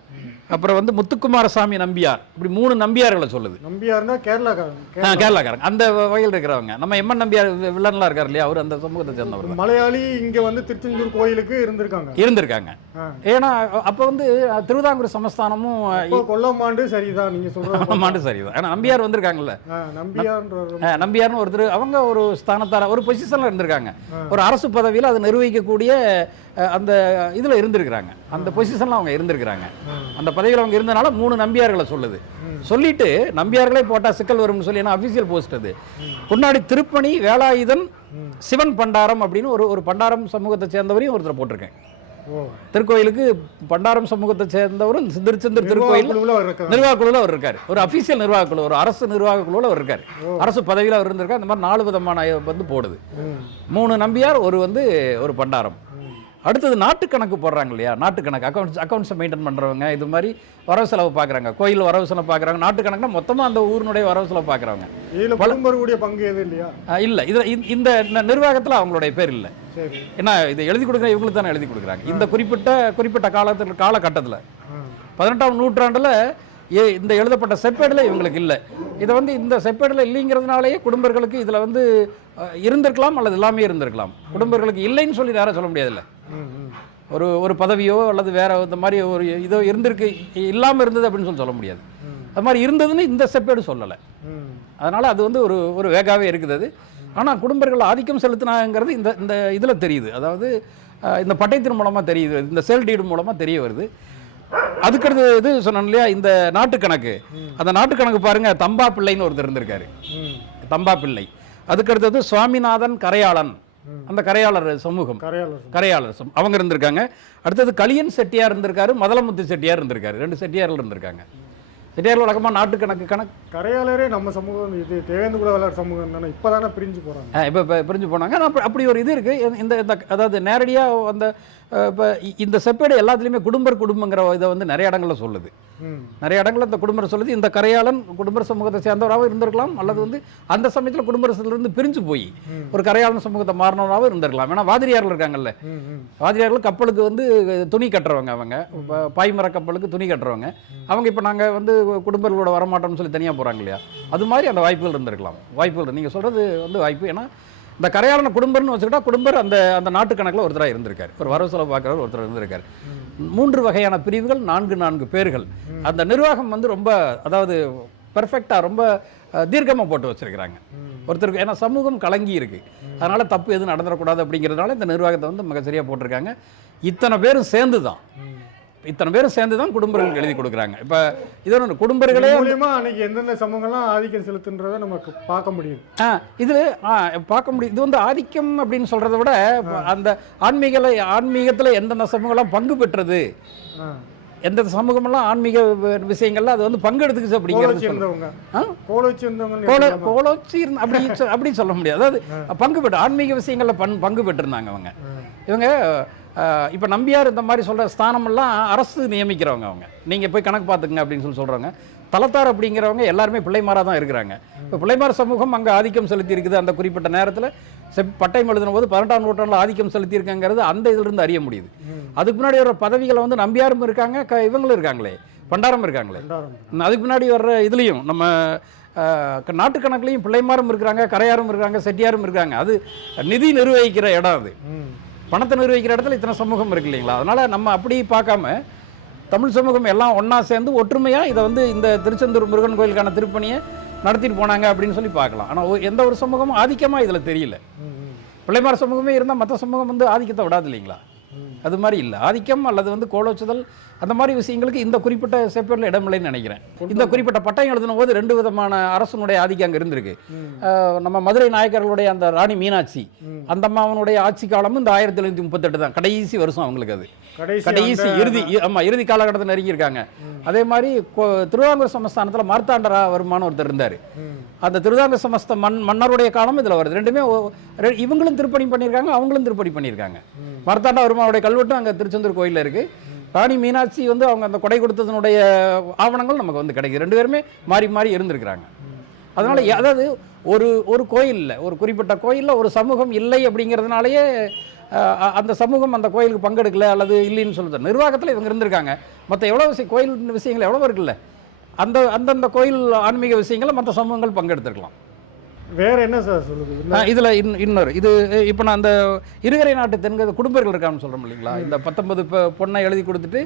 அப்புறம் வந்து முத்துக்குமாரசாமி நம்பியார், இப்படி 3 நம்பியார்களை சொல்லுது. நம்பியார்னா கேரளாக்காரங்க அந்த வகையில் இருக்கிறவங்க. நம்ம எம்என் நம்பியார் வில்லன்லாம் இருக்கார் இல்லையா, அவர் அந்த சமூகத்தை சேர்ந்தவர். மலையாளி இங்க வந்து திருச்செந்தூர் கோயிலுக்கு இருந்திருக்காங்க. ஏன்னா அப்போ வந்து திருவிதாங்கூர் சமஸ்தானமும் கொல்லமாண்டு சரிதான் நீங்க சொல்ற சரிதான். ஏன்னா நம்பியார் வந்திருக்காங்கல்ல, நம்பியார்னு ஒருத்தர், அவங்க ஒரு ஸ்தானத்தார ஒரு பொசிஷன்ல இருந்திருக்காங்க, ஒரு அரசு பதவியில் அதை நிர்வகிக்கக்கூடிய அந்த இதில் இருந்திருக்கிறாங்க, அந்த பொசிஷனில் அவங்க இருந்திருக்கிறாங்க. அந்த பதவியில் அவங்க இருந்தனால 3 நம்பியார்களை சொல்லுது. சொல்லிட்டு நம்பியார்களே போட்டால் சிக்கல் வரும்னு சொல்லி, ஏன்னா அஃபிஷியல் போஸ்ட் அது. முன்னாடி திருப்பணி வேலாயுதன் சிவன் பண்டாரம் அப்படின்னு ஒரு பண்டாரம் சமூகத்தை சேர்ந்தவரையும் ஒருத்தர் போட்டிருக்கேன். திருக்கோயிலுக்கு பண்டாரம் சமூகத்தை சேர்ந்தவரும் திருச்செந்தூர் திருக்கோயில் நிர்வாக குழுவில் அவர் இருக்காரு. ஒரு அஃபிஷியல் நிர்வாக குழு, ஒரு அரசு நிர்வாக குழுவில் அவர் இருக்காரு, அரசு பதவியில் அவர் இருந்திருக்காரு. இந்த மாதிரி 4 விதமான வந்து போடுது. 3 நம்பியார், ஒரு பண்டாரம். அடுத்தது நாட்டு கணக்கு போடுறாங்க இல்லையா, நாட்டு கணக்கு அக்கௌண்ட்ஸை மெயின்டைன் பண்ணுறவங்க, இது மாதிரி வரவு செலவு பார்க்குறாங்க, கோயில் வரவு செலவு பார்க்குறாங்க. நாட்டு கணக்குனா மொத்தமாக அந்த ஊரினுடைய வரவு செலவு பார்க்குறவங்க. பங்கு எது இல்லையா? இல்லை, இதில் இந்த நிர்வாகத்தில் அவங்களுடைய பேர் இல்லை. ஏன்னா இதை எழுதி கொடுக்குற இவங்களுக்கு தானே எழுதி கொடுக்குறாங்க. இந்த குறிப்பிட்ட காலகட்டத்தில் 18ஆம் நூற்றாண்டில் இந்த எழுதப்பட்ட செப்பேடில் இவங்களுக்கு இல்லை. இதை வந்து இந்த செப்பேடில் இல்லைங்கிறதுனாலேயே குடும்பர்களுக்கு இதில் வந்து இருந்திருக்கலாம் அல்லது எல்லாமே இருந்திருக்கலாம். குடும்பர்களுக்கு இல்லைன்னு சொல்லி யாரும் சொல்ல முடியாதுல்ல. ஒரு பதவியோ அல்லது வேற இந்த மாதிரி ஒரு இதோ இருந்திருக்கு, இல்லாமல் இருந்தது அப்படின்னு சொல்ல முடியாது. அது மாதிரி இருந்ததுன்னு இந்த செப்பேடு சொல்லலை. அதனால் அது வந்து ஒரு வேகாவே இருக்குது அது. ஆனால் குடும்பர்கள் ஆதிக்கம் செலுத்தினாங்கிறது இந்த இதில் தெரியுது. அதாவது இந்த பட்டயத்தின் மூலமாக தெரியுது, இந்த சேல் டீடு மூலமாக தெரிய வருது. அதுக்கடுத்து இது சொன்னோம் இல்லையா, இந்த நாட்டு கணக்கு. அந்த நாட்டு கணக்கு பாருங்க, தம்பா பிள்ளைன்னு ஒருத்தர் இருந்திருக்காரு, தம்பா பிள்ளை. அதுக்கடுத்தது சுவாமிநாதன் கரையாளன், அந்த கரையாளர் சமூகம், அவங்க இருந்திருக்காங்க. அடுத்தது கலியன் செட்டியார் இருந்திருக்காரு, மதலமுத்து செட்டியார் இருந்திருக்காரு. 2 செட்டியார்கள் இருந்திருக்காங்க. செட்டியார்கள் வழக்கமாக நாட்டு கணக்கு கரையாளரே நம்ம சமூகம், இது தேவேந்து குல வேளாளர் சமூகம் தானே, இப்போ தானே பிரிஞ்சு போகிறாங்க. இப்போ பிரிஞ்சு போனாங்க. அப்படி ஒரு இது இருக்குது. இந்த அதாவது நேரடியாக அந்த இப்போ இந்த செப்பேடு எல்லாத்துலேயுமே குடும்பங்கிற இதை வந்து நிறைய இடங்களில் சொல்லுது. நிறைய இடங்களில் இந்த குடும்பர் சொல்லுது. இந்த கரையாளன் குடும்பர் சமூகத்தை சேர்ந்தவராகவும் இருந்திருக்கலாம், அல்லது வந்து அந்த சமயத்தில் குடும்பத்திலிருந்து பிரிஞ்சு போய் ஒரு கரையாளன் சமூகத்தை மாறினவராகவும் இருந்திருக்கலாம். ஏன்னா வாதிரியார்கள் இருக்காங்கல்ல, வாதிரியார்கள் கப்பலுக்கு வந்து துணி கட்டுறவங்க, அவங்க பாய்மர கப்பலுக்கு துணி கட்டுறவங்க. அவங்க இப்போ நாங்கள் வந்து குடும்பங்களோட வரமாட்டோம்னு சொல்லி தனியாக போகிறாங்க இல்லையா, அது மாதிரி அந்த வாய்ப்புகள் இருந்திருக்கலாம். வாய்ப்புகள் நீங்கள் சொல்கிறது வந்து வாய்ப்பு. ஏன்னா இந்த கரையாளன குடும்பர்னு வச்சுக்கிட்டா குடும்பர் அந்த நாட்டு கணக்கில் ஒருத்தராக இருந்திருக்காரு, ஒரு வரவு செலவு பார்க்குறவர் ஒருத்தர் இருந்திருக்காரு. 3 வகையான பிரிவுகள், 4 பேர்கள். அந்த நிர்வாகம் வந்து ரொம்ப, அதாவது பெர்ஃபெக்டாக ரொம்ப தீர்க்கமாக போட்டு வச்சிருக்கிறாங்க ஒருத்தருக்கு. ஏன்னா சமூகம் கலங்கி இருக்கு, அதனால தப்பு எதுவும் நடந்துடக்கூடாது அப்படிங்கிறதுனால இந்த நிர்வாகத்தை வந்து மிக சரியாக போட்டிருக்காங்க. இத்தனை பேரும் சேர்ந்து தான் குடும்பங்களுக்கு எழுதி கொடுக்குறாங்க. இப்போ இதோட குடும்பங்களே அன்னைக்கு எந்தெந்த சமூகம்லாம் ஆதிக்கம் செலுத்துன்றதை நமக்கு பார்க்க முடியும். இது பார்க்க முடியும். இது வந்து ஆதிக்கம் அப்படின்னு சொல்றதை விட அந்த ஆன்மீகத்தில் எந்தெந்த சமூகம்லாம் பங்கு பெற்றது, எந்த சமூகமெல்லாம் ஆன்மீக விஷயங்கள்ல அது வந்து பங்கெடுத்துக்குச்சு அப்படிங்கிறது அப்படி சொல்ல முடியாது. அதாவது பங்கு பெற்று ஆன்மீக விஷயங்கள்ல பங்கு பெற்றிருந்தாங்க அவங்க. இவங்க இப்போ நம்பியார் இந்த மாதிரி சொல்கிற ஸ்தானமெல்லாம் அரசு நியமிக்கிறவங்க. அவங்க நீங்கள் போய் கணக்கு பார்த்துக்குங்க அப்படின்னு சொல்கிறாங்க. தலத்தார் அப்படிங்கிறவங்க எல்லாருமே பிள்ளைமாராக தான் இருக்கிறாங்க. இப்போ பிள்ளைமார் சமூகம் அங்கே ஆதிக்கம் செலுத்தி இருக்குது. அந்த குறிப்பிட்ட நேரத்தில் பட்டயம் எழுதின போது 18ஆம் நூற்றாண்டில் ஆதிக்கம் செலுத்தியிருக்காங்கிறது அந்த இதிலிருந்து அறிய முடியுது. அதுக்கு முன்னாடி வர்ற பதவிகளை வந்து நம்பியாரும் இருக்காங்க, இவங்களும் இருக்காங்களே, பண்டாரம் இருக்காங்களே. அதுக்கு முன்னாடி வர்ற இதுலேயும் நம்ம நாட்டு கணக்குலையும் பிள்ளைமாரும் இருக்கிறாங்க, கரையாரும் இருக்காங்க, செட்டியாரும் இருக்காங்க. அது நிதி நிர்வகிக்கிற இடம், அது பணத்தை நிர்வகிக்கிற இடத்துல இத்தனை சமூகம் இருக்கு இல்லைங்களா. அதனால் நம்ம அப்படி பார்க்காம தமிழ் சமூகம் எல்லாம் ஒன்றா சேர்ந்து ஒற்றுமையாக இதை வந்து இந்த திருச்செந்தூர் முருகன் கோயிலுக்கான திருப்பணியை நடத்திட்டு போனாங்க அப்படின்னு சொல்லி பார்க்கலாம். ஆனால் எந்த ஒரு சமூகமும் ஆதிக்கமாக இதில் தெரியல. பிள்ளைமார் சமூகமே இருந்தால் மற்ற சமூகம் வந்து ஆதிக்கத்தை விடாது இல்லைங்களா. அது மாதிரி இல்லை. ஆதிக்கம் அல்லது வந்து கோலோச்சுதல் அந்த மாதிரி விஷயங்களுக்கு இந்த குறிப்பிட்ட செப்பேட்டில் இடமில்லைன்னு நினைக்கிறேன். இந்த குறிப்பிட்ட பட்டயம் எழுதின போது 2 விதமான அரசனுடைய ஆதிக்கம் அங்கே இருந்திருக்கு. நம்ம மதுரை நாயக்கர்களுடைய அந்த ராணி மீனாட்சி, அந்த அம்மாவனுடைய ஆட்சி காலமும் இந்த 1738 தான், கடைசி வருஷம் அவங்களுக்கு. அது கடைசி இறுதி காலகட்டத்தில் நெருங்கியிருக்காங்க. அதே மாதிரி திருவிதாங்கூர் சமஸ்தானத்தில் மார்த்தாண்டவர்மான ஒருத்தர் இருந்தார். அந்த திருவிதாங்கூர் சமஸ்த மன்னருடைய காலம் இதில் வருது. ரெண்டுமே இவங்களும் திருப்பணி பண்ணியிருக்காங்க, அவங்களும் திருப்பணி பண்ணியிருக்காங்க. மார்த்தாண்டவர்மானுடைய கல்வெட்டும் அங்கே திருச்செந்தூர் கோயிலில் இருக்குது. ராணி மீனாட்சி வந்து அவங்க அந்த கொடை கொடுத்ததனுடைய ஆவணங்கள் நமக்கு வந்து கிடைக்குது. 2 பேருமே மாறி இருந்திருக்கிறாங்க. அதனால அதாவது ஒரு கோயிலில், ஒரு குறிப்பிட்ட கோயிலில் ஒரு சமூகம் இல்லை அப்படிங்கிறதுனாலேயே அந்த சமூகம் அந்த கோயிலுக்கு பங்கெடுக்கல அல்லது இல்லைன்னு சொல்லுது. நிர்வாகத்தில் இவங்க இருந்திருக்காங்க. மற்ற எவ்வளோ கோயில் விஷயங்கள் எவ்வளோ இருக்குல்ல, அந்தந்த கோயில் ஆன்மீக விஷயங்களை மற்ற சமூகங்கள் பங்கெடுத்துருக்கலாம். வேற என்ன சார் சொல்லுது இதில் இன்னொரு இது இப்போ நான் அந்த இருகரை நாட்டு தென்க குடும்பர்கள் இருக்கான்னு சொல்கிறோம் இல்லைங்களா, இந்த 19 பொண்ணை எழுதி கொடுத்துட்டு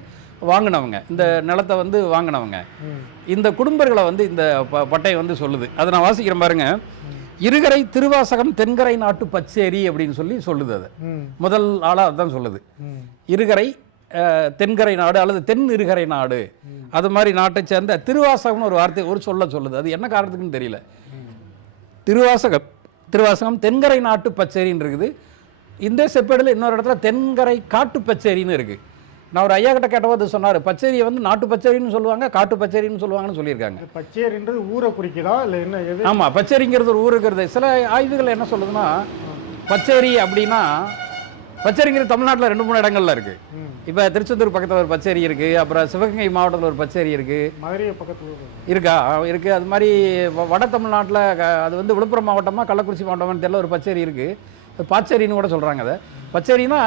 வாங்கினவங்க, இந்த நிலத்தை வந்து வாங்கினவங்க, இந்த குடும்பர்களை வந்து இந்த பட்டை வந்து சொல்லுது. அதை நான் வாசிக்கிறேன் பாருங்க. இருகரை திருவாசகம் தென்கரை நாட்டு பச்சேரி அப்படின்னு சொல்லுது. அது முதல் ஆளாக அதுதான் சொல்லுது. இருகரை தென்கரை நாடு அல்லது தென் இருகரை நாடு, அது மாதிரி நாட்டை சேர்ந்த திருவாசகம்னு ஒரு வார்த்தை ஒரு சொல்லுது. அது என்ன காரணத்துக்குன்னு தெரியல. திருவாசகம் தென்கரை நாட்டு பச்சேரின்னு இருக்குது. இந்த செப்பேடில் இன்னொரு இடத்துல தென்கரை காட்டு பச்சேரின்னு இருக்குது. நான் ஒரு ஐயா கிட்ட கேட்டபோது சொன்னார், பச்சேரியை வந்து நாட்டு பச்சேரின்னு சொல்லுவாங்க, காட்டு பச்சேரின்னு சொல்லுவாங்கன்னு சொல்லியிருக்காங்க. பச்சேரின்றது ஊரை குறிக்கிறதா இல்லை என்ன? ஆமாம், பச்சேரிங்கிறது ஒரு ஊர் இருக்கிறது. சில ஆய்வுகள் என்ன சொல்லுதுன்னா, பச்சேரி அப்படின்னா, பச்சேரிங்கிறது தமிழ்நாட்டில் 2-3 இடங்கள்ல இருக்குது. இப்போ திருச்செந்தூர் பக்கத்தில் ஒரு பச்சேரி இருக்குது, அப்புறம் சிவகங்கை மாவட்டத்தில் ஒரு பச்சேரி இருக்குது, மதுரை பக்கத்தில் இருக்கா இருக்குது. அது மாதிரி வட தமிழ்நாட்டில் அது வந்து விழுப்புரம் மாவட்டமாக கள்ளக்குறிச்சி மாவட்டமானு தெரியல ஒரு பச்சேரி இருக்குது. பாச்சேரின்னு கூட சொல்கிறாங்க. அதை பச்சேரினா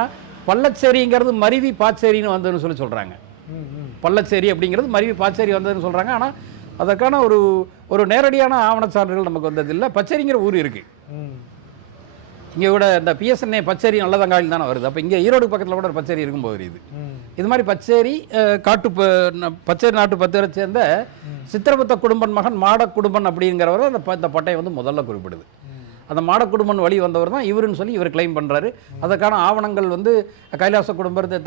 பள்ளச்சேரிங்கிறது மருவி பாச்சேரின்னு வந்ததுன்னு சொல்கிறாங்க. பள்ளச்சேரி அப்படிங்கிறது மருவி பாச்சேரி வந்ததுன்னு சொல்கிறாங்க. ஆனால் அதற்கான ஒரு நேரடியான ஆவணச்சான்றுகள் நமக்கு வந்ததில்லை. பச்சேரிங்கிற ஊர் இருக்குது. இங்கே கூட இந்த பிஎஸ்என்ஏ பச்சேரி நல்லதங்காயில் தானே வருது. அப்போ இங்கே ஈரோடு பக்கத்தில் கூட ஒரு பச்சேரி இருக்கும்போது இது இது மாதிரி பச்சேரி பச்சேரி நாட்டு பத்திரை சேர்ந்த சித்திரபுத்த குடும்பன் மகன் மாட குடும்பன் அப்படிங்கிறவர் அந்த பட்டையை வந்து முதல்ல குறிப்பிடுது. அந்த மாட குடும்பன் வழி வந்தவர் தான் இவருன்னு சொல்லி இவர் கிளைம் பண்ணுறாரு. அதற்கான ஆவணங்கள் வந்து கைலாச குடும்பத்தை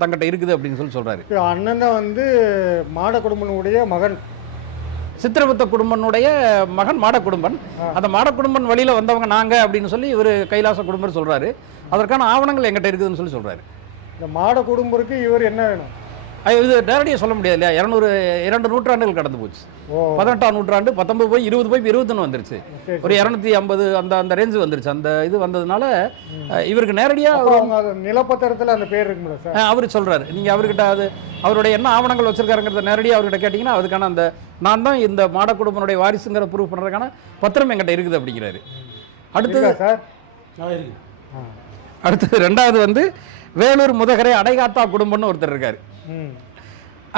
தங்கிட்ட இருக்குது அப்படின்னு சொல்கிறாரு. அண்ணன் தான் வந்து மாட குடும்பனுடைய மகன், சித்திரபுத்த குடும்பனுடைய மகன் மாட குடும்பன். அந்த மாட குடும்பன் வழியில் வந்தவங்க நாங்கள் அப்படின்னு சொல்லி இவர் கைலாச குடும்பம் சொல்கிறாரு. அதற்கான ஆவணங்கள் எங்கிட்ட இருக்குதுன்னு சொல்லி சொல்கிறாரு. இந்த மாட குடும்பருக்கு இவர் என்ன வேணும்? இது நேரடியாக சொல்ல முடியாது இல்லையா. 2 நூற்றாண்டுகள் கடந்து போச்சு. 18ஆம் நூற்றாண்டு 19 போய் 20 போய் 21 வந்துருச்சு. ஒரு 250 அந்த ரேஞ்சு வந்துருச்சு. அந்த இது வந்ததுனால இவருக்கு நேரடியாக நிலப்பத்திரத்தில் அந்த பேர் இருக்குங்களா சார்? அவர் சொல்கிறாரு. நீங்கள் அவர்கிட்ட அவருடைய என்ன ஆவணங்கள் வச்சிருக்காருங்கிறத நேரடியாக அவர்கிட்ட கேட்டிங்கன்னா அதுக்கான அந்த நான் தான் இந்த மாட குடும்பனுடைய வாரிசுங்கிற ப்ரூவ் பண்ணுறதுக்கான பத்திரம் எங்கிட்ட இருக்குது அப்படிங்கிறாரு. அடுத்தது சார் அடுத்தது 2வது வந்து வேலூர் முதகரை அடைகாத்தா குடும்பம்னு ஒருத்தர் இருக்காரு.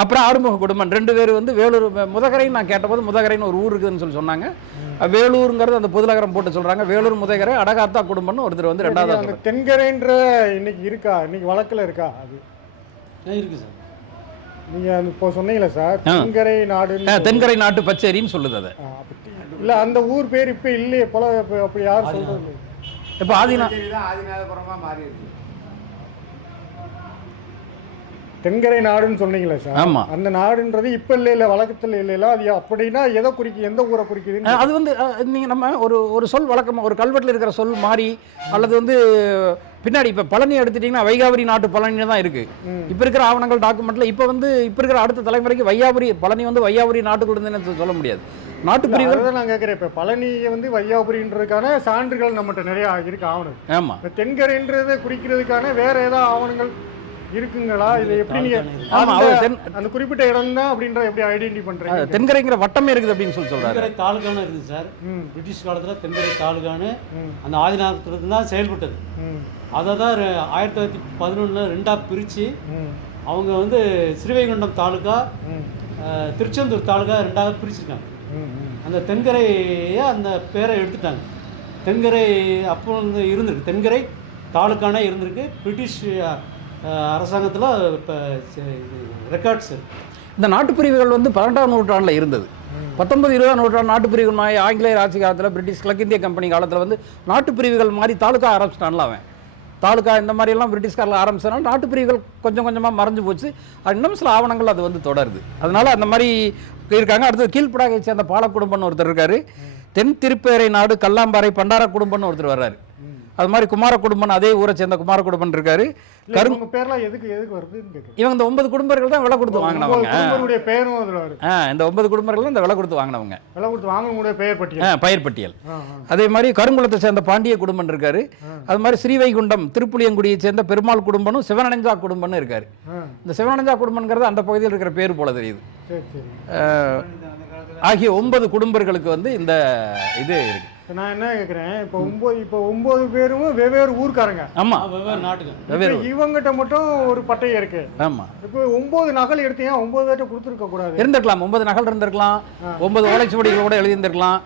அப்புறம் ஆறுமுக குடும்பம் 2 பேர் வந்து வேலூர் முதகரைன்னு நான் கேட்டபோது முதகரைன்னு ஒரு ஊர் இருக்குதுன்னு சொன்னாங்க. வேலூருங்கிறது அந்த பொதுநகரம் போட்டு சொல்கிறாங்க. வேலூர் முதகரை அடகாத்தா குடும்பம்னு ஒருத்தர் வந்து 2வது. தென்கரைன்ற இன்னைக்கு இருக்கா? இன்னைக்கு வழக்கில் இருக்கா? அது இருக்கு சார். நீங்கள் இப்போ சொன்னீங்களா சார் தென்கரை நாடு, தென்கரை நாட்டு பச்சேரின்னு சொல்லுது. அதை இல்லை அந்த ஊர் பேர் இப்போ இல்லையே போல. அப்படி யார் சொல்கிறது? இப்போ ஆதிநாதபுரமாக மாறி இருக்கு. தென்கரை நாடுன்னு சொன்னீங்களே சார். ஆமாம், அந்த நாடுன்றது இப்போ இல்லை வழக்கத்தில் இல்லை. அது அப்படின்னா எதை குறிக்குது, எந்த ஊரை குறிக்குதுன்னு? அது வந்து நீங்கள் நம்ம ஒரு சொல் வழக்கமாக ஒரு கல்வெட்டில் இருக்கிற சொல் மாறி அல்லது வந்து பின்னாடி இப்போ பழனி எடுத்துட்டிங்கன்னா வைகாபுரி நாட்டு பழனி தான் இருக்குது. இப்போ இருக்கிற ஆவணங்கள் டாக்குமெண்ட்டில் இப்போ இருக்கிற அடுத்த தலைமுறைக்கு வையாபுரி பழனி வந்து வையாபுரி நாட்டுக்குள்ளதுன்னு சொல்ல முடியாது. நாட்டுப்பிரிவு நான் கேட்குறேன். இப்போ பழனியை வந்து வையாபுரின்றதுக்கான சான்றுகள் நம்மகிட்ட நிறையா இருக்கு ஆவணம். ஆமாம், தென்கரைன்றதை குறிக்கிறதுக்கான வேற ஏதாவது ஆவணங்கள் இருக்குங்களா? இது எப்படி நீங்க அந்த குறிப்பிட்ட இடம் தான் அப்படின்ற எப்படி ஐடென்டிஃபை பண்றீங்க? தென்கரைங்கிற வட்டமே இருக்குது அப்படின்னு சொல்றாரு. தென்கரை தாலுகான்னு இருக்குது சார். பிரிட்டிஷ் காலத்தில் தென்கரை தாலுகான்னு அந்த ஆதிநாதபுரத்துல தான் செயல்பட்டது. அதை தான் 1911 2ஆக பிரித்து அவங்க வந்து ஸ்ரீவைகுண்டம் தாலுகா, திருச்செந்தூர் தாலுகா 2ஆக பிரிச்சுருக்காங்க. அந்த தென்கரையை அந்த பேரை எடுத்துட்டாங்க. தென்கரை அப்போ வந்து இருந்திருக்கு, தென்கரை தாலுக்கானே இருந்திருக்கு. பிரிட்டிஷ் அரசாங்கத்தில் இப்போ ரெக்கார்ட்ஸ். இந்த நாட்டுப்பிரிவுகள் வந்து 18ஆம் நூற்றாண்டில் இருந்தது. 19-20ஆம் நூற்றாண்டு நாட்டுப்பிரிவுகள் மாதிரி ஆங்கிலேயர் ஆட்சி காலத்தில் பிரிட்டிஷ் கிழக்கிந்திய கம்பெனி காலத்தில் வந்து நாட்டுப்பிரிவுகள் மாதிரி தாலுக்கா ஆரம்பிச்சிட்டான்ல அவன். தாலுக்கா இந்த மாதிரியெல்லாம் பிரிட்டிஷ்காரில் ஆரம்பிச்சதுனால நாட்டுப்பிரிவுகள் கொஞ்சம் கொஞ்சமாக மறைஞ்சு போச்சு. இன்னும் சில ஆவணங்கள் அது வந்து தொடருது. அதனால் அந்த மாதிரி இருக்காங்க. அடுத்தது கீழ்ப்படாகை சேர்ந்த பால குடும்பம்னு ஒருத்தர் இருக்கார். தென் திருப்பேரை நாடு கல்லாம்பாறை பண்டார குடும்பம்னு ஒருத்தர் வர்றாரு. அது மாதிரி குமார குடும்பம், அதே ஊரை சேர்ந்த குமார குடும்பம் இருக்காரு. பேர்லாம் எதுக்கு வருது? இவங்க இந்த 9 குடும்பங்கள் தான் விலை கொடுத்து வாங்கினவங்க. இந்த 9 குடும்பங்கள் இந்த விலை கொடுத்து வாங்கினவங்க. விலை கொடுத்து வாங்கக்கூடிய பெயர் பட்டியல். அதே மாதிரி கருங்குளத்தை சேர்ந்த பாண்டிய குடும்பம் இருக்காரு. அது மாதிரி ஸ்ரீவைகுண்டம் திருப்புளியங்குடியை சேர்ந்த பெருமாள் குடும்பமும் சிவனடைஞ்சா குடும்பம்னு இருக்காரு. இந்த சிவனடைஞ்சா குடும்பங்கிறது அந்த பகுதியில் இருக்கிற பேர் போல தெரியுது. ஆகிய 9 குடும்பங்களுக்கு வந்து இந்த இது இருக்கு. நான் என்ன கேட்குறேன், இப்போ 9 பேரும் வெவ்வேறு ஊர்க்காரங்க. ஆமா, வெவ்வேறு நாட்டுக்கு. வெவ்வேறு. இவங்கிட்ட மட்டும் ஒரு பட்டை இருக்கு. ஆமா, இப்போ 9 நகல் எடுத்தீங்க, 9 பேர்ட்ட கொடுத்துருக்க கூடாது. இருந்திருக்கலாம். 9 நகல் இருந்திருக்கலாம், 9 ஓலைச்சுவடிகள் கூட எழுதியிருந்திருக்கலாம்.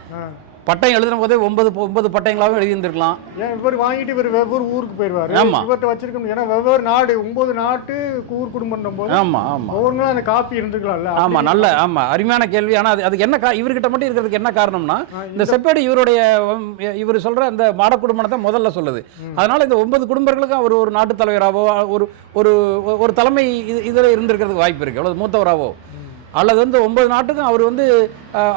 பட்டயம் எழுதும் போதே 9 பட்டயங்களாகவும் எழுதியிருந்திருக்கலாம். ஏன் இவர் வாங்கிட்டு இவர் வெவ்வேறு ஊருக்கு போயிடுவாரு. ஆமா. இவர்கிட்ட வச்சிருக்கணும். ஏன்னா வெவ்வேறு நாடு, 9 நாட்டு ஊர் குடும்பம் போது ஆமா ஆமா ஒவ்வொருங்களும் அந்த காப்பி இருந்துக்கலாம்ல. ஆமா, நல்ல ஆமா அருமையான கேள்வி. ஆனா அதுக்கு என்ன இவர்கிட்ட மட்டும் இருக்கிறதுக்கு என்ன காரணம்னா, இந்த செப்பேடு இவருடைய இவர் சொல்ற அந்த மாட குடும்பத்தை முதல்ல சொல்லுது. அதனால இந்த 9 குடும்பங்களுக்கும் அவர் ஒரு நாட்டு தலைவராவோ ஒரு ஒரு ஒரு தலைமை இதில் இருந்திருக்கிறதுக்கு வாய்ப்பு இருக்கு. அவ்வளவு மூத்தவராவோ அல்லது வந்து 9 நாட்டுக்கும் அவர் வந்து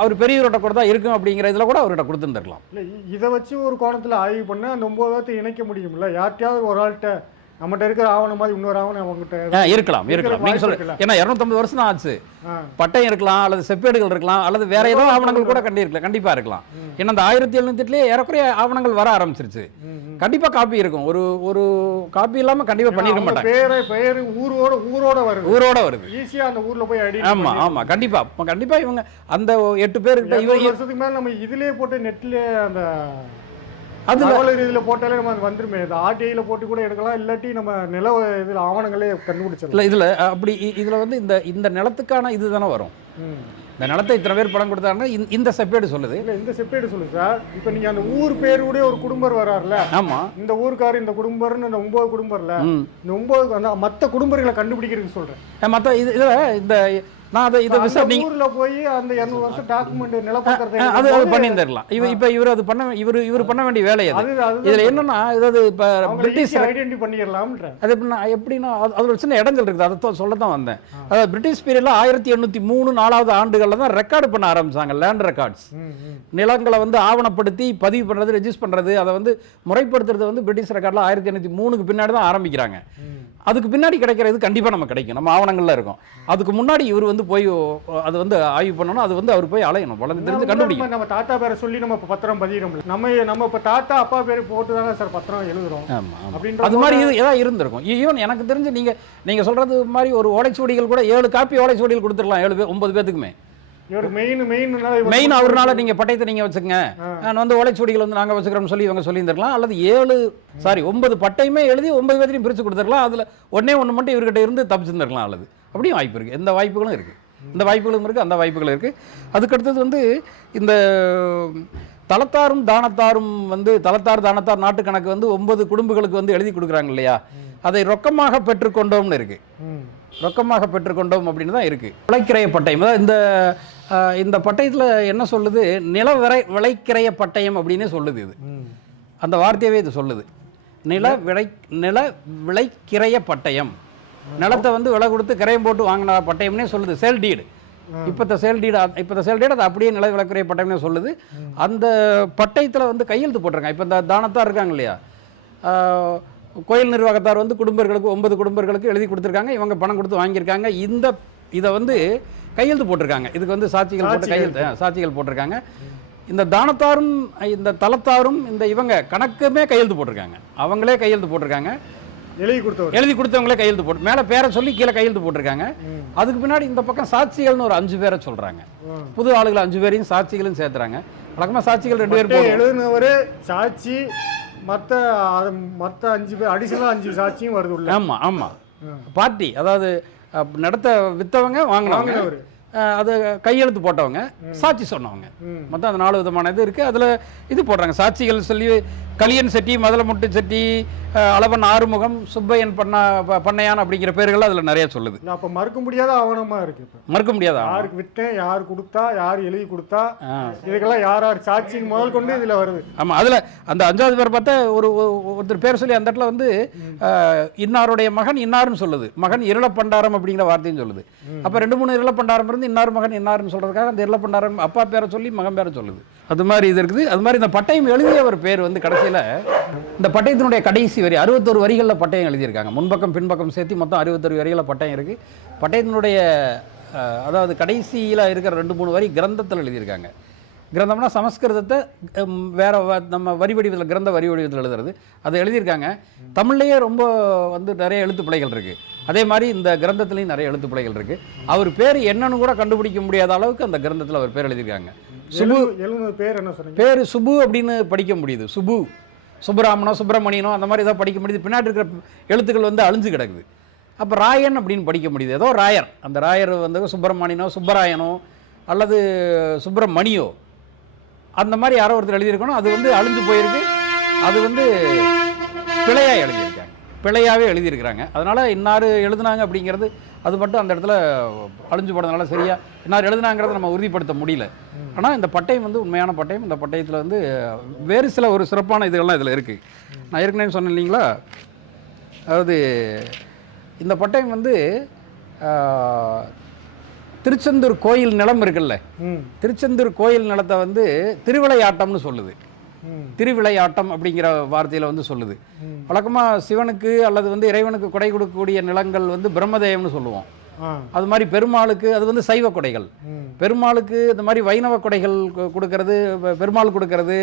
அவர் பெரியவர்கிட்ட கூட தான் இருக்கும் அப்படிங்கிற இதில் கூட அவர்கிட்ட கொடுத்துருந்துருக்கலாம். இல்லை, இதை வச்சு ஒரு கோணத்தில் ஆய்வு பண்ண அந்த 9 பேர்த்தை இணைக்க முடியும்ல. யார்கிட்டயாவது ஒரு ஆள்கிட்ட நம்மகிட்ட இருக்கிற ஆவணம் மாதிரி இன்னொரு ஆவணம் அவங்ககிட்ட இருக்கலாம். நீங்க சொல்ல, ஏன்னா 250 வருஷம் தான் ஆச்சு. பட்டயம் இருக்கலாம், அல்லது செப்பேடுகள் இருக்கலாம், அல்லது வேற ஏதோ ஆவணங்கள் கூட கண்டிப்பா இருக்கலாம். ஏன்னா அந்த 1708 ஏறக்குறைய ஆவணங்கள் வர ஆரம்பிச்சிருச்சு. கண்டிப்பா காப்பி இருக்கும். ஒரு காப்பி இல்லாம கண்டிப்பா பண்ணிருக்க மாட்டாங்க. பேரு ஊரோட வருது. ஈஸியா அந்த ஊர்ல போய் ஐடி. ஆமா ஆமா, கண்டிப்பா இவங்க அந்த 8 பேருக்கு வருஷத்துக்கு மேல நம்ம இதுலயே போட்டு நெட்ல அந்த இதுல போட்டாலே நம்ம வந்துருமே. ஆர்டிஐல போட்டு கூட எடுக்கலாம், இல்லாட்டி நம்ம நில இதுல ஆவணங்களே கண்டுபிடிச்சிடலாம். இல்ல இதுல அப்படி இதுல வந்து இந்த நிலத்துக்கான இதுதானே வரும். இந்த நிலத்தை இத்தனை பேர் பணம் கொடுத்தாங்கன்னா இந்த செப்பேடு சொல்லுது. இல்ல, இந்த செப்பேடு சொல்லுது சார். இப்போ நீங்க அந்த ஊர் பேருடைய ஒரு குடும்பர் வராருல. ஆமா, இந்த ஊருக்காரு இந்த குடும்பர்னு அந்த 9 குடும்பர்ல இந்த 9 அந்த மற்ற குடும்பர்களை கண்டுபிடிக்கிறதுக்கு சொல்றேன். மற்ற இதுல இந்த நான் அதை இதை விசாரிச்சு ஊர்ல போய் அந்த 200 வருஷம் டாக்குமெண்ட் நிலப்பத்திரத்தை அது பண்ணியிருந்திருக்கலாம். இப்ப இவர் அது இவர் பண்ண வேண்டிய வேலை அது. இதுல என்னன்னா இதாவது இப்ப பிரிட்டிஷ் ஐடென்டி பண்ணிடலாம். அது எப்படின்னா அது ஒரு சின்ன இடங்கள் இருக்குது. அதை சொல்லத்தான் வந்தேன். அதாவது பிரிட்டிஷ் பீரியட்ல 1803 4வது ஆண்டுகள்ல தான் ரெக்கார்டு பண்ண ஆரம்பிச்சாங்க. லேண்ட் ரெக்கார்ட்ஸ், நிலங்களை வந்து ஆவணப்படுத்தி பதிவு பண்றது, ரெஜிஸ்டர் பண்றது, அதை வந்து முறைப்படுத்துறது வந்து பிரிட்டிஷ் ரெக்கார்ட்ல 1803க்கு பின்னாடி தான் ஆரம்பிக்கிறாங்க. அதுக்கு பின்னாடி கிடைக்கிறது கண்டிப்பா நம்ம கிடைக்கும், நம்ம ஆவணங்கள்ல இருக்கும். அதுக்கு முன்னாடி இவர் வந்து போய் அது வந்து ஆய்வு பண்ணணும். அது வந்து அவர் போய் அலையணும், வளர்ந்து தெரிஞ்சு கண்டுபிடிக்கணும். நம்ம தாத்தா பேரை சொல்லி நம்ம பத்திரம் பதிகிறோம். நம்ம இப்ப தாத்தா அப்பா பேர் போட்டு தானே சார் பத்திரம் எழுதுறோம். அது மாதிரி ஏதாவது இருந்திருக்கும். ஈவன் எனக்கு தெரிஞ்சு நீங்க சொல்றது மாதிரி ஒரு ஓலைச்சுவடிகள் கூட 7 காப்பி ஓலைச்சுவடிகள் கொடுத்துடலாம் 9 பேத்துக்குமே. மெயின் அவர்னால நீங்க பட்டயத்தை நீங்க வச்சுக்கங்க, நான் வந்து ஓலைச்சுவடிகள் வந்து நாங்க வச்சுக்கிறோம்னு சொல்லி இவங்க சொல்லியிருந்திருக்கலாம். அல்லது 9 பட்டையுமே எழுதி 9 பேர்த்தையும் பிரிச்சு கொடுத்துருக்கலாம். அதுல ஒன்று மட்டும் இவர்கிட்ட இருந்து தப்பிச்சிருந்திருக்கலாம். அல்லது அப்படியும் வாய்ப்பு இருக்கு. எந்த வாய்ப்புகளும் இருக்கு, இந்த வாய்ப்புகளும் இருக்கு, அந்த வாய்ப்புகளும் இருக்கு. அதுக்கடுத்தது வந்து இந்த தலத்தாரும் தானத்தாரும் வந்து தலத்தார் தானத்தார் நாட்டு கணக்கு வந்து 9 குடும்பங்களுக்கு வந்து எழுதி கொடுக்குறாங்க இல்லையா, அதை ரொக்கமாக பெற்றுக்கொண்டோம்னு இருக்கு. ரொக்கமாக பெற்றுக்கொண்டோம் அப்படின்னு தான் இருக்கு. விளைக்கிறைய பட்டயம், அதாவது இந்த பட்டயத்தில் என்ன சொல்லுது, நில விளைக்கிறைய பட்டயம் அப்படின்னு சொல்லுது. இது அந்த வார்த்தையவே இது சொல்லுது. நில விளைக்கிறைய பட்டயம், நிலத்தை வந்து விலை கொடுத்து கிரையம் போட்டு வாங்கின பட்டயம்னே சொல்லுது. சேல் டீடு, இப்போ சேல் டீடு அது அப்படியே நில விளைக்கிறைய பட்டயம்னே சொல்லுது. அந்த பட்டயத்தில் வந்து கையெழுத்து போட்டிருக்காங்க. இப்போ இந்த தானத்தார் இருக்காங்க இல்லையா, கோயில் நிர்வாகத்தார் வந்து குடும்பர்களுக்கு 9 குடும்பர்களுக்கு எழுதி கொடுத்துருக்காங்க. இவங்க பணம் கொடுத்து வாங்கியிருக்காங்க. இதை வந்து கையெழுத்து போட்டிருக்காங்க. இதுக்கு வந்து சாட்சிகள் போட்டிருக்காங்க. இந்த தானத்தாரும் இந்த தலத்தாரும் இந்த இவங்க கணக்குமே கையெழுத்து போட்டிருக்காங்க. அவங்களே கையெழுத்து போட்டிருக்காங்க. எழுதி கொடுத்தவங்களே கையெழுத்து போட்டு மேலே பேரை சொல்லி கீழே கையெழுத்து போட்டிருக்காங்க. அதுக்கு பின்னாடி இந்த பக்கம் சாட்சிகள்னு ஒரு 5 பேரை சொல்றாங்க. புது ஆளுகள் 5 பேரையும் சாட்சிகளும் சேர்த்துறாங்க. வழக்கமாக சாட்சிகள் 2 பேர் எழுதுனவர் சாட்சி, மற்ற 5 பேர் அடிஷனலாக 5 சாட்சியும் வருது உள்ள. ஆமா பார்ட்டி, அதாவது நடத்த வித்தவங்க வாங்கினவங்க, அது கையெழுத்து போட்டவங்க, சாட்சி சொன்னவங்க, மொத்தம் அந்த 4 விதமான இது இருக்கு. அதுல இது போடுறாங்க. சாட்சிகள் சொல்லி கலியன் செட்டி, மதலமுட்டு செட்டி, அளவன் ஆறுமுகம், சுப்பையன் பண்ணையான் அப்படிங்கிற பேர்கள் அதுல நிறைய சொல்லுது. அப்ப மறுக்க முடியாத ஆவணமா இருக்கு. மறுக்க முடியாத யாருக்கு விட்டேன், யார் கொடுத்தா, யார் எழுதி கொடுத்தா, இதுக்கெல்லாம் யார் சாட்சி முதல் கொண்டு இதுல வருது. ஆமா, அதுல அந்த 5வது பேர் பார்த்தா ஒருத்தர் பேர் சொல்லி அந்த இடத்துல வந்து இன்னாருடைய மகன் இன்னாருன்னு சொல்லுது. மகன் இருளப்பண்டாரம் அப்படிங்கிற வார்த்தையும் சொல்லுது. அப்ப 2-3 இருளப்பண்டாரம் இருந்து இன்னார் மகன் இன்னாருன்னு சொல்றதுக்காக அந்த இருளப்பண்டாரம் அப்பா பேரை சொல்லி மகன் பேரை சொல்லுது. அது மாதிரி இது இருக்குது. அது மாதிரி இந்த பட்டயம் எழுதிய ஒரு பேர் வந்து கடைசியில் இந்த பட்டயத்தினுடைய கடைசி வரி 61 வரிகளில் பட்டயம் எழுதியிருக்காங்க. முன்பக்கம் பின்பக்கம் சேர்த்து மொத்தம் 61 வரிகளில் பட்டயம் இருக்குது. பட்டயத்தினுடைய அதாவது கடைசியில் இருக்கிற 2-3 வரி கிரந்தத்தில் எழுதியிருக்காங்க. கிரந்தம்னா சமஸ்கிருதத்தை வேற நம்ம வரி வடிவத்தில் கிரந்த வரி வடிவத்தில் எழுதுறது அதை எழுதியிருக்காங்க. தமிழ்லேயே ரொம்ப வந்து நிறைய எழுத்து பிழைகள் இருக்குது. அதே மாதிரி இந்த கிரந்தத்துலேயும் நிறைய எழுத்து பிழைகள் இருக்குது. அவர் பேர் என்னன்னு கூட கண்டுபிடிக்க முடியாத அளவுக்கு அந்த கிரந்தத்தில் அவர் பேர் எழுதியிருக்காங்க. சுபு எழுதுனது பேர் என்ன சொன்னீங்க? பேர் சுபு அப்படின்னு படிக்க முடியுது. சுபு, சுப்பிராமனோ சுப்பிரமணியனோ அந்த மாதிரி ஏதோ படிக்க முடியுது. பின்னாடி இருக்கிற எழுத்துக்கள் வந்து அழிஞ்சு கிடக்குது. அப்போ ராயன் அப்படின்னு படிக்க முடியுது. ஏதோ ராயர், அந்த ராயர் வந்து சுப்பிரமணியனோ சுப்பராயனோ அல்லது சுப்பிரமணியோ அந்த மாதிரி யாரோ ஒருத்தர் எழுதியிருக்கணும். அது வந்து அழிஞ்சு போயிருக்கு. அது வந்து பிழையாக எழுதியிருக்காங்க, பிழையாகவே எழுதியிருக்கிறாங்க. அதனால் இன்னார் எழுதுனாங்க அப்படிங்கிறது அது மட்டும் அந்த இடத்துல அழிஞ்சு போனதுனால சரியா இன்னார் எழுதுனாங்கிறத நம்ம உறுதிப்படுத்த முடியல. ஆனால் இந்த பட்டயம் வந்து உண்மையான பட்டயம். இந்த பட்டயத்தில் வந்து வேறு சில ஒரு சிறப்பான இதுகள்லாம் இதில் இருக்குது. நான் ஏற்கனவே சொன்னேன் இல்லைங்களா, அதாவது இந்த பட்டயம் வந்து திருச்செந்தூர் கோயில் நிலம் இருக்குல்ல, திருச்செந்தூர் கோயில் நிலத்தை வந்து திருவிளையாட்டம்னு சொல்லுது. திருவிளையாட்டம் அப்படிங்கிற வார்த்தையில் வந்து சொல்லுது. வழக்கமாக சிவனுக்கு அல்லது வந்து இறைவனுக்கு கொடை கொடுக்கக்கூடிய நிலங்கள் வந்து பிரம்மதேயம்னு சொல்லுவோம். அது மாதிரி பெருமாளுக்கு அது வந்து சைவ கொடைகள். பெருமாளுக்கு இந்த மாதிரி வைணவ கொடைகள் கொடுக்கறது, பெருமாள் கொடுக்கறது,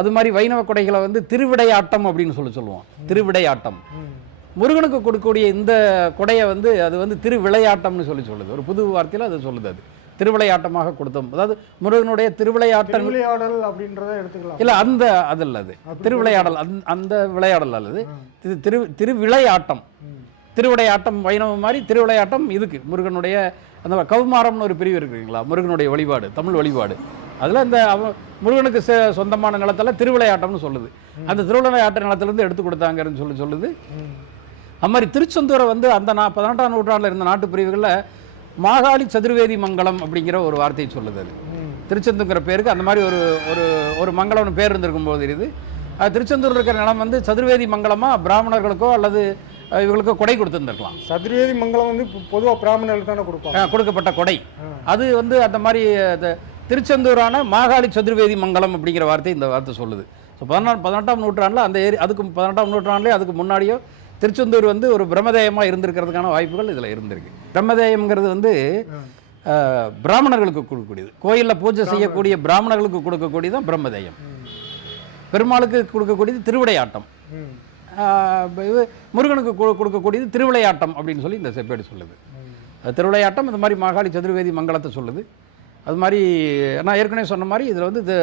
அது மாதிரி வைணவ கொடைகளை வந்து திருவிடையாட்டம் அப்படின்னு சொல்லுவோம். திருவிடையாட்டம். முருகனுக்கு கொடுக்கக்கூடிய இந்த கொடையை வந்து அது வந்து திருவிளையாட்டம்னு சொல்லுது. ஒரு புது வார்த்தையில் அது சொல்லுது. அது திருவிளையாட்டமாக கொடுத்தோம். அதாவது முருகனுடைய திருவிளையாடல் அப்படின்றத எடுத்துக்கலாம். இல்லை, அந்த அது இல்லை, அது திருவிளையாடல், அந்த விளையாடல் அல்லது திருவிளையாட்டம். திருவிளையாட்டம் வைணவம் மாதிரி திருவிளையாட்டம் இதுக்கு முருகனுடைய அந்த கௌமாரம்னு ஒரு பிரிவு இருக்குங்களா, முருகனுடைய வழிபாடு, தமிழ் வழிபாடு. அதில் இந்த முருகனுக்கு சொந்தமான நிலத்தில் திருவிளையாட்டம்னு சொல்லுது. அந்த திருவிளையாட்ட நிலத்திலேருந்து எடுத்து கொடுத்தாங்கன்னு சொல்லுது. அது மாதிரி திருச்செந்தூரை வந்து அந்த 18ஆம் நூற்றாண்டில் இருந்த நாட்டு பிரிவுகளில் மாகாளி சதுர்வேதி மங்கலம் அப்படிங்கிற ஒரு வார்த்தையை சொல்லுது. அது திருச்செந்தூங்கிற பேருக்கு அந்த மாதிரி ஒரு ஒரு ஒரு மங்கலம்னு பேர் இருந்திருக்கும் போது இது அது திருச்செந்தூர் இருக்கிற நிலம் வந்து சதுர்வேதி மங்கலமாக பிராமணர்களுக்கோ அல்லது இவங்களுக்கோ கொடை கொடுத்துருந்துருக்கலாம். சதுர்வேதி மங்கலம் வந்து பொதுவாக பிராமணர்களுக்கு தானே கொடுக்கப்பட்ட கொடை. அது வந்து அந்த மாதிரி திருச்செந்தூரான மாகாளி சதுர்வேதி மங்கலம் அப்படிங்கிற வார்த்தை இந்த வார்த்தை சொல்லுது. ஸோ 18ஆம் நூற்றாண்டில் அந்த அதுக்கு 18ஆம் நூற்றாண்டிலே அதுக்கு முன்னாடியோ திருச்செந்தூர் வந்து ஒரு பிரம்மதேயமாக இருந்திருக்கிறதுக்கான வாய்ப்புகள் இதில் இருந்திருக்கு. பிரம்மதேயம்ங்கிறது வந்து பிராமணர்களுக்கு கொடுக்கக்கூடியது. கோயிலில் பூஜை செய்யக்கூடிய பிராமணர்களுக்கு கொடுக்கக்கூடியது தான் பிரம்மதேயம். பெருமாளுக்கு கொடுக்கக்கூடியது திருவிளையாட்டம். முருகனுக்கு கொடுக்கக்கூடியது திருவிளையாட்டம் அப்படின்னு சொல்லி இந்த செப்பேடு சொல்லுது. திருவிளையாட்டம் இந்த மாதிரி மாகாளி சதுர்வேதி மங்கலத்தை சொல்லுது. அது மாதிரி நான் ஏற்கனவே சொன்ன மாதிரி இதில் வந்து இது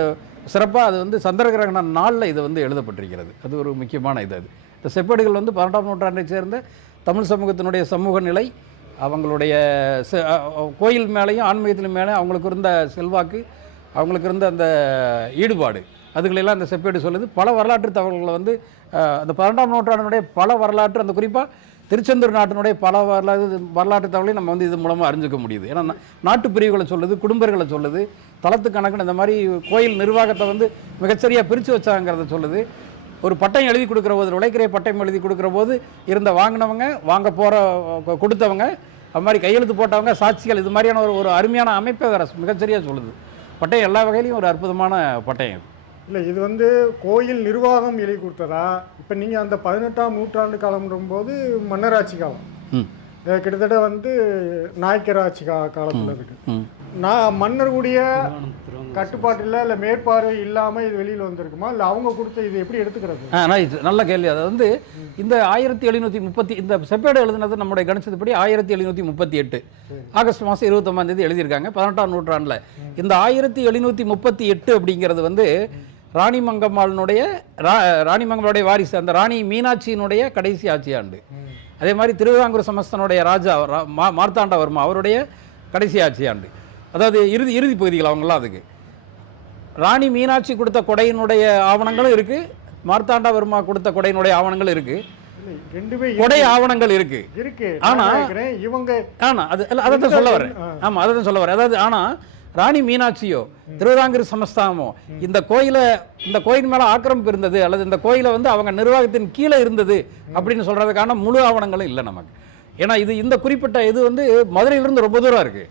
சிறப்பாக அது வந்து சந்திரகிரகண நாளில் இது வந்து எழுதப்பட்டிருக்கிறது. அது ஒரு முக்கியமான இது. அது இந்த செப்பேடுகள் வந்து 18ஆம் நூற்றாண்டை சேர்ந்த தமிழ் சமூகத்தினுடைய சமூக நிலை, அவங்களுடைய கோயில் மேலேயும் ஆன்மீகத்தின் மேலே அவங்களுக்கு இருந்த செல்வாக்கு, அவங்களுக்கு இருந்த அந்த ஈடுபாடு, அதுகளெல்லாம் இந்த செப்பேடு சொல்லுது. பல வரலாற்று தகவல்களை வந்து அந்த 18ஆம் நூற்றாண்டினுடைய பல வரலாற்று, அந்த குறிப்பாக திருச்செந்தூர் நாட்டினுடைய பல வரலாற்று தகவலையும் நம்ம வந்து இது மூலமாக அறிஞ்சிக்க முடியுது. ஏன்னா நாட்டு பிரிவுகளை சொல்லுது, குடும்பங்களை சொல்லுது, தளத்து கணக்குன்னு இந்த மாதிரி கோயில் நிர்வாகத்தை வந்து மிகச்சரியாக பிரித்து வச்சாங்கிறத சொல்லுது. ஒரு பட்டம் எழுதி கொடுக்குற போது, உழைக்கிற பட்டம் எழுதி கொடுக்குற போது இருந்த வாங்கினவங்க, வாங்க போகிற கொடுத்தவங்க, அது மாதிரி கையெழுத்து போட்டவங்க, சாட்சிகள், இது மாதிரியான ஒரு அருமையான அமைப்பை வேறு மிகச்சரியாக சொல்லுது. பட்டயம் எல்லா வகையிலையும் ஒரு அற்புதமான பட்டயம் இது. இல்லை, இது வந்து கோயில் நிர்வாகம் எழுதி கொடுத்ததா? இப்போ நீங்கள் அந்த 18ஆம் நூற்றாண்டு காலம்ன்றும்போது மன்னராட்சி காலம், கிட்டத்தட்ட வந்து நாயக்கர் ஆட்சி காலத்தில் இருக்கு. நான் மன்னர்களுடைய கட்டுப்பாட்டில் இல்லை மேற்பார்வை இல்லாமல் இது வெளியில் வந்திருக்குமா, இல்லை அவங்க கொடுத்த இது எப்படி எடுத்துக்கிறது? நல்ல கேள்வி. அது வந்து இந்த 1730 இந்த செப்பேடு எழுதினது நம்முடைய கணிச்சதுப்படி 1738 ஆகஸ்ட் மாதம் 29ஆம் தேதி எழுதியிருக்காங்க 18ஆம் நூற்றாண்டில். இந்த 1738 அப்படிங்கிறது வந்து ராணிமங்கம்மாளுடைய வாரிசு, அந்த ராணி மீனாட்சியினுடைய கடைசி ஆட்சி ஆண்டு. அதே மாதிரி திருவிதாங்கூர் சமஸ்தனுடைய ராஜா மார்த்தாண்டவர்மா அவருடைய கடைசி ஆட்சி ஆண்டு. அதாவது இறுதி பகுதிகள் அவங்களாம். அதுக்கு ராணி மீனாட்சி கொடுத்த கொடையினுடைய ஆவணங்களும் இருக்கு, மார்த்தாண்டவர்மா கொடுத்த கொடையினுடைய ஆவணங்கள் இருக்கு, கொடை ஆவணங்கள் இருக்கு. ஆனா இவங்க அதான் சொல்ல வரேன். ஆமா, அதான் சொல்ல வரேன். அதாவது ஆனா ராணி மீனாட்சியோ திருவிதாங்கூர் சமஸ்தானமோ இந்த கோயில் மேல ஆக்கிரமிப்பு இருந்தது அல்லது இந்த கோயிலை வந்து அவங்க நிர்வாகத்தின் கீழே இருந்தது அப்படின்னு சொல்றதுக்கான முழு ஆவணங்களும் இல்லை நமக்கு. ஏன்னா இந்த குறிப்பிட்ட இது வந்து மதுரையிலிருந்து ரொம்ப தூரம் இருக்கு.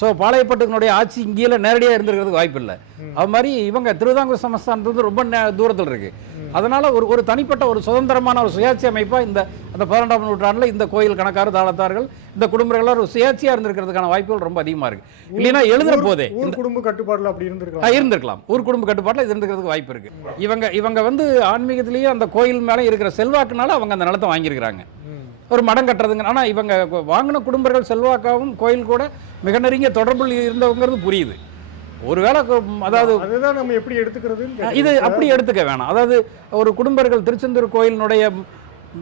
ஸோ பாளையப்பட்டுனுடைய ஆட்சி இங்கேயே நேரடியாக இருந்திருக்கிறதுக்கு வாய்ப்பு இல்லை. அது மாதிரி இவங்க திருவிதாங்கூர் சமஸ்தானத்துலேருந்து ரொம்ப தூரத்தில் இருக்கு. அதனால ஒரு தனிப்பட்ட ஒரு சுதந்திரமான ஒரு சுயாட்சி அமைப்பாக அந்த 12ஆம் நூற்றாண்டில் இந்த கோயில் கணக்கார தாளத்தார்கள் இந்த குடும்பங்கள்லாம் ஒரு சுயாட்சியாக இருந்திருக்கிறதுக்கான வாய்ப்புகள் ரொம்ப அதிகமாக இருக்கு. இல்லைன்னா எழுதுற போதே குடும்ப கட்டுப்பாட்டில் அப்படி இருந்திருக்கலாம். ஊர் குடும்ப கட்டுப்பாட்டில் இது இருந்துக்கிறதுக்கு வாய்ப்பு இருக்கு. இவங்க வந்து ஆன்மீகத்திலேயே அந்த கோயில் மேலே இருக்கிற செல்வாக்குனால அவங்க அந்த நிலத்தை வாங்கியிருக்கிறாங்க. ஒரு மடம் கட்டுறதுங்க. ஆனால் இவங்க வாங்கின குடும்பங்கள் செல்வாக்காகவும் கோயில் கூட மிக நெருங்கிய தொடர்பில் இருந்தவங்கிறது புரியுது. ஒருவேளை அதாவது அதுதான் நம்ம எப்படி எடுத்துக்கிறதுன்னு இது அப்படி எடுத்துக்க வேணாம். அதாவது ஒரு குடும்பர்கள் திருச்செந்தூர் கோயிலினுடைய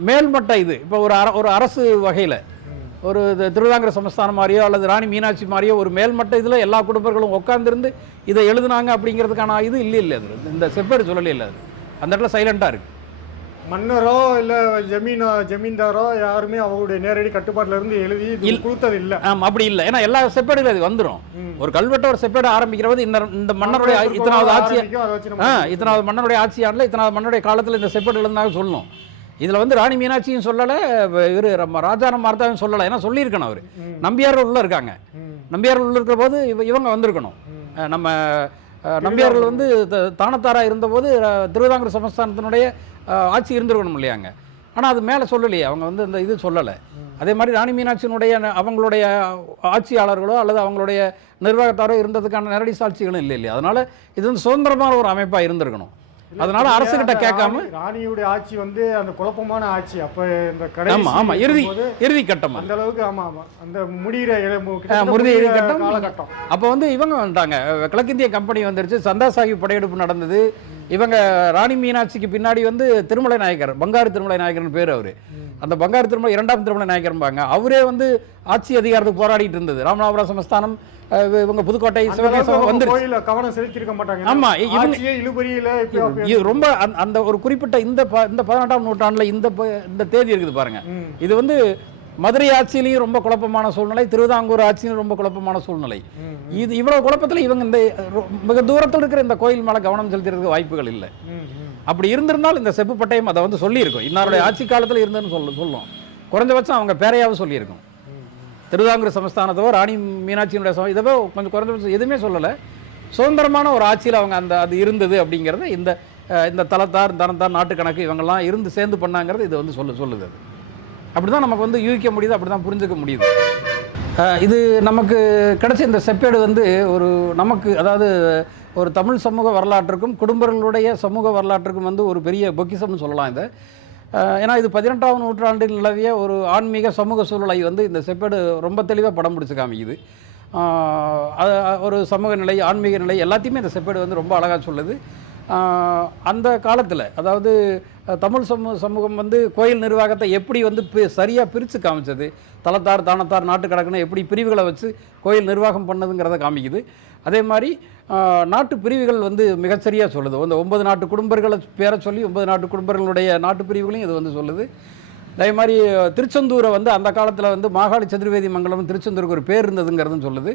மேல்மட்ட இது இப்போ ஒரு அரசு வகையில் ஒரு திருவிதாங்கர சமஸ்தானம் மாதிரியோ அல்லது ராணி மீனாட்சி மாதிரியோ ஒரு மேல்மட்ட இதில் எல்லா குடும்பர்களும் உட்காந்துருந்து இதை எழுதுனாங்க அப்படிங்கிறதுக்கான இது இல்லை. அது இந்த செப்பேடு சொல்லலே இல்லை. அது அந்த இடத்துல சைலண்டாக இருக்குது. மன்னரோ இல்லை ஜமீன்தாரோ யாருமே அவங்களுடைய நேரடி கட்டுப்பாட்டில் இருந்து எழுதி கொடுத்தது இல்லை. அப்படி இல்லை. ஏன்னா எல்லா செப்பேடுகளும் அது வந்துடும். ஒரு கல்வெட்ட ஒரு செப்பேடு ஆரம்பிக்கிற போது இந்த மன்னருடைய இத்தனாவது ஆட்சி இத்தனாவது மன்னருடைய ஆட்சியாண்டில் இத்தனாவது மன்னருடைய காலத்தில் இந்த செப்பேடு எழுதினாங்க சொல்லணும். இதில் வந்து ராணி மீனாட்சியும் சொல்லலை, இவர் ராஜாராம் மார்த்தாவும் சொல்லலை. ஏன்னா சொல்லியிருக்கணும். அவர் நம்பியார்கள் உள்ள இருக்காங்க. நம்பியார்கள் உள்ள இருக்கிற போது இவங்க வந்திருக்கணும். நம்ம நம்பியார்கள் வந்து தானத்தாராக இருந்தபோது திருவிதாங்கூர் சமஸ்தானத்தினுடைய ஆட்சி இருந்திருக்கணும் இல்லையாங்க. ஆனால் அது மேலே சொல்லலையே, அவங்க வந்து அந்த இது சொல்லலை. அதே மாதிரி ராணி மீனாட்சியினுடைய அவங்களுடைய ஆட்சியாளர்களோ அல்லது அவங்களுடைய நிர்வாகத்தாரோ இருந்ததுக்கான நேரடி சாட்சிகளும் இல்லை. அதனால் இது வந்து சுதந்திரமான ஒரு அமைப்பாக இருந்திருக்கணும். அதனால அரசுகிட்ட கேட்காம ராணியுடைய ஆட்சி வந்து அந்த குழப்பமான ஆட்சி. அப்போ இந்த இறுதி கட்டம் அந்த அளவுக்கு அந்த முடிகிற காலகட்டம். அப்போ வந்து இவங்க வந்துட்டாங்க, கிழக்கிந்திய கம்பெனி வந்துருச்சு, சந்தா சாஹிப் படையெடுப்பு நடந்தது. இவங்க ராணி மீனாட்சிக்கு பின்னாடி வந்து திருமலை நாயக்கர், பங்காரு திருமலை நாயக்கர்னு பேர். அவர் அந்த பங்காரு திருமலை இரண்டாம் திருமலை நாயக்கர்பாங்க. அவரே வந்து ஆட்சி அதிகாரத்துக்கு போராடிட்டு இருந்தது. ராமநாதபுரம் சமஸ்தானம் இவங்க புதுக்கோட்டை வந்து கவனம் செலுத்திருக்க மாட்டாங்க. ஆமா, இவங்க ரொம்ப அந்த ஒரு குறிப்பிட்ட இந்த 18ஆம் நூற்றாண்டுல இந்த தேதி இருக்குது பாருங்க. இது வந்து மதுரை ஆட்சியிலையும் ரொம்ப குழப்பமான சூழ்நிலை, திருவிதாங்கூர் ஆட்சியிலும் ரொம்ப குழப்பமான சூழ்நிலை. இது இவ்வளவு குழப்பத்தில் இவங்க இந்த மிக தூரத்தில் இருக்கிற இந்த கோயில் மேல கவனம் செலுத்துறதுக்கு வாய்ப்புகள் இல்லை. அப்படி இருந்திருந்தால் இந்த செப்பு பட்டயம் அதை வந்து சொல்லியிருக்கும். இன்னாருடைய ஆட்சி காலத்தில் இருந்ததுன்னு சொல்லும். குறைஞ்சபட்சம் அவங்க பேரையாவது சொல்லியிருக்கும். திருவிதாங்கூர் சமஸ்தானத்தோ ராணி மீனாட்சியினுடைய இதவோ கொஞ்சம் குறைஞ்சபட்சம் எதுவுமே சொல்லலை. சுதந்திரமான ஒரு ஆட்சியில் அவங்க அது இருந்தது அப்படிங்கிறத இந்த தலத்தார் தனத்தார் நாட்டு கணக்கு இவங்கெல்லாம் இருந்து சேர்ந்து பண்ணாங்கிறது இது வந்து சொல்லுது. அப்படி தான் நமக்கு வந்து யூகிக்க முடியுது, அப்படி தான் புரிஞ்சுக்க முடியுது. இது நமக்கு கிடைச்ச இந்த செப்பேடு வந்து நமக்கு அதாவது ஒரு தமிழ் சமூக வரலாற்றுக்கும் குடும்பங்களுடைய சமூக வரலாற்றுக்கும் வந்து ஒரு பெரிய பொக்கிஷம்னு சொல்லலாம் இதை. ஏன்னா இது 18ஆம் நூற்றாண்டில் நிலவிய ஒரு ஆன்மீக சமூக சூழலை வந்து இந்த செப்பேடு ரொம்ப தெளிவாக படம் பிடிச்சி காமிக்குது. ஒரு சமூக நிலை, ஆன்மீக நிலை எல்லாத்தையுமே இந்த செப்பேடு வந்து ரொம்ப அழகாக சொல்லுது. அந்த காலத்தில் அதாவது தமிழ் சமூகம் வந்து கோயில் நிர்வாகத்தை எப்படி வந்து சரியாக பிரித்து காமிச்சது, தலத்தார் தானத்தார் நாட்டு கணக்குன்னு எப்படி பிரிவுகளை வச்சு கோயில் நிர்வாகம் பண்ணதுங்கிறத காமிக்குது. அதே மாதிரி நாட்டு பிரிவுகள் வந்து மிகச்சரியாக சொல்லுது. அந்த 9 நாட்டு குடும்பர்களை பேரை சொல்லி 9 நாட்டு குடும்பர்களுடைய நாட்டு பிரிவுகளையும் இது வந்து சொல்லுது. அதே மாதிரி திருச்செந்தூரை வந்து அந்த காலத்தில் வந்து மாகாளி சதுர்வேதி மங்கலம் திருச்செந்தூருக்கு ஒரு பேர் இருந்ததுங்கிறதுன்னு சொல்லுது.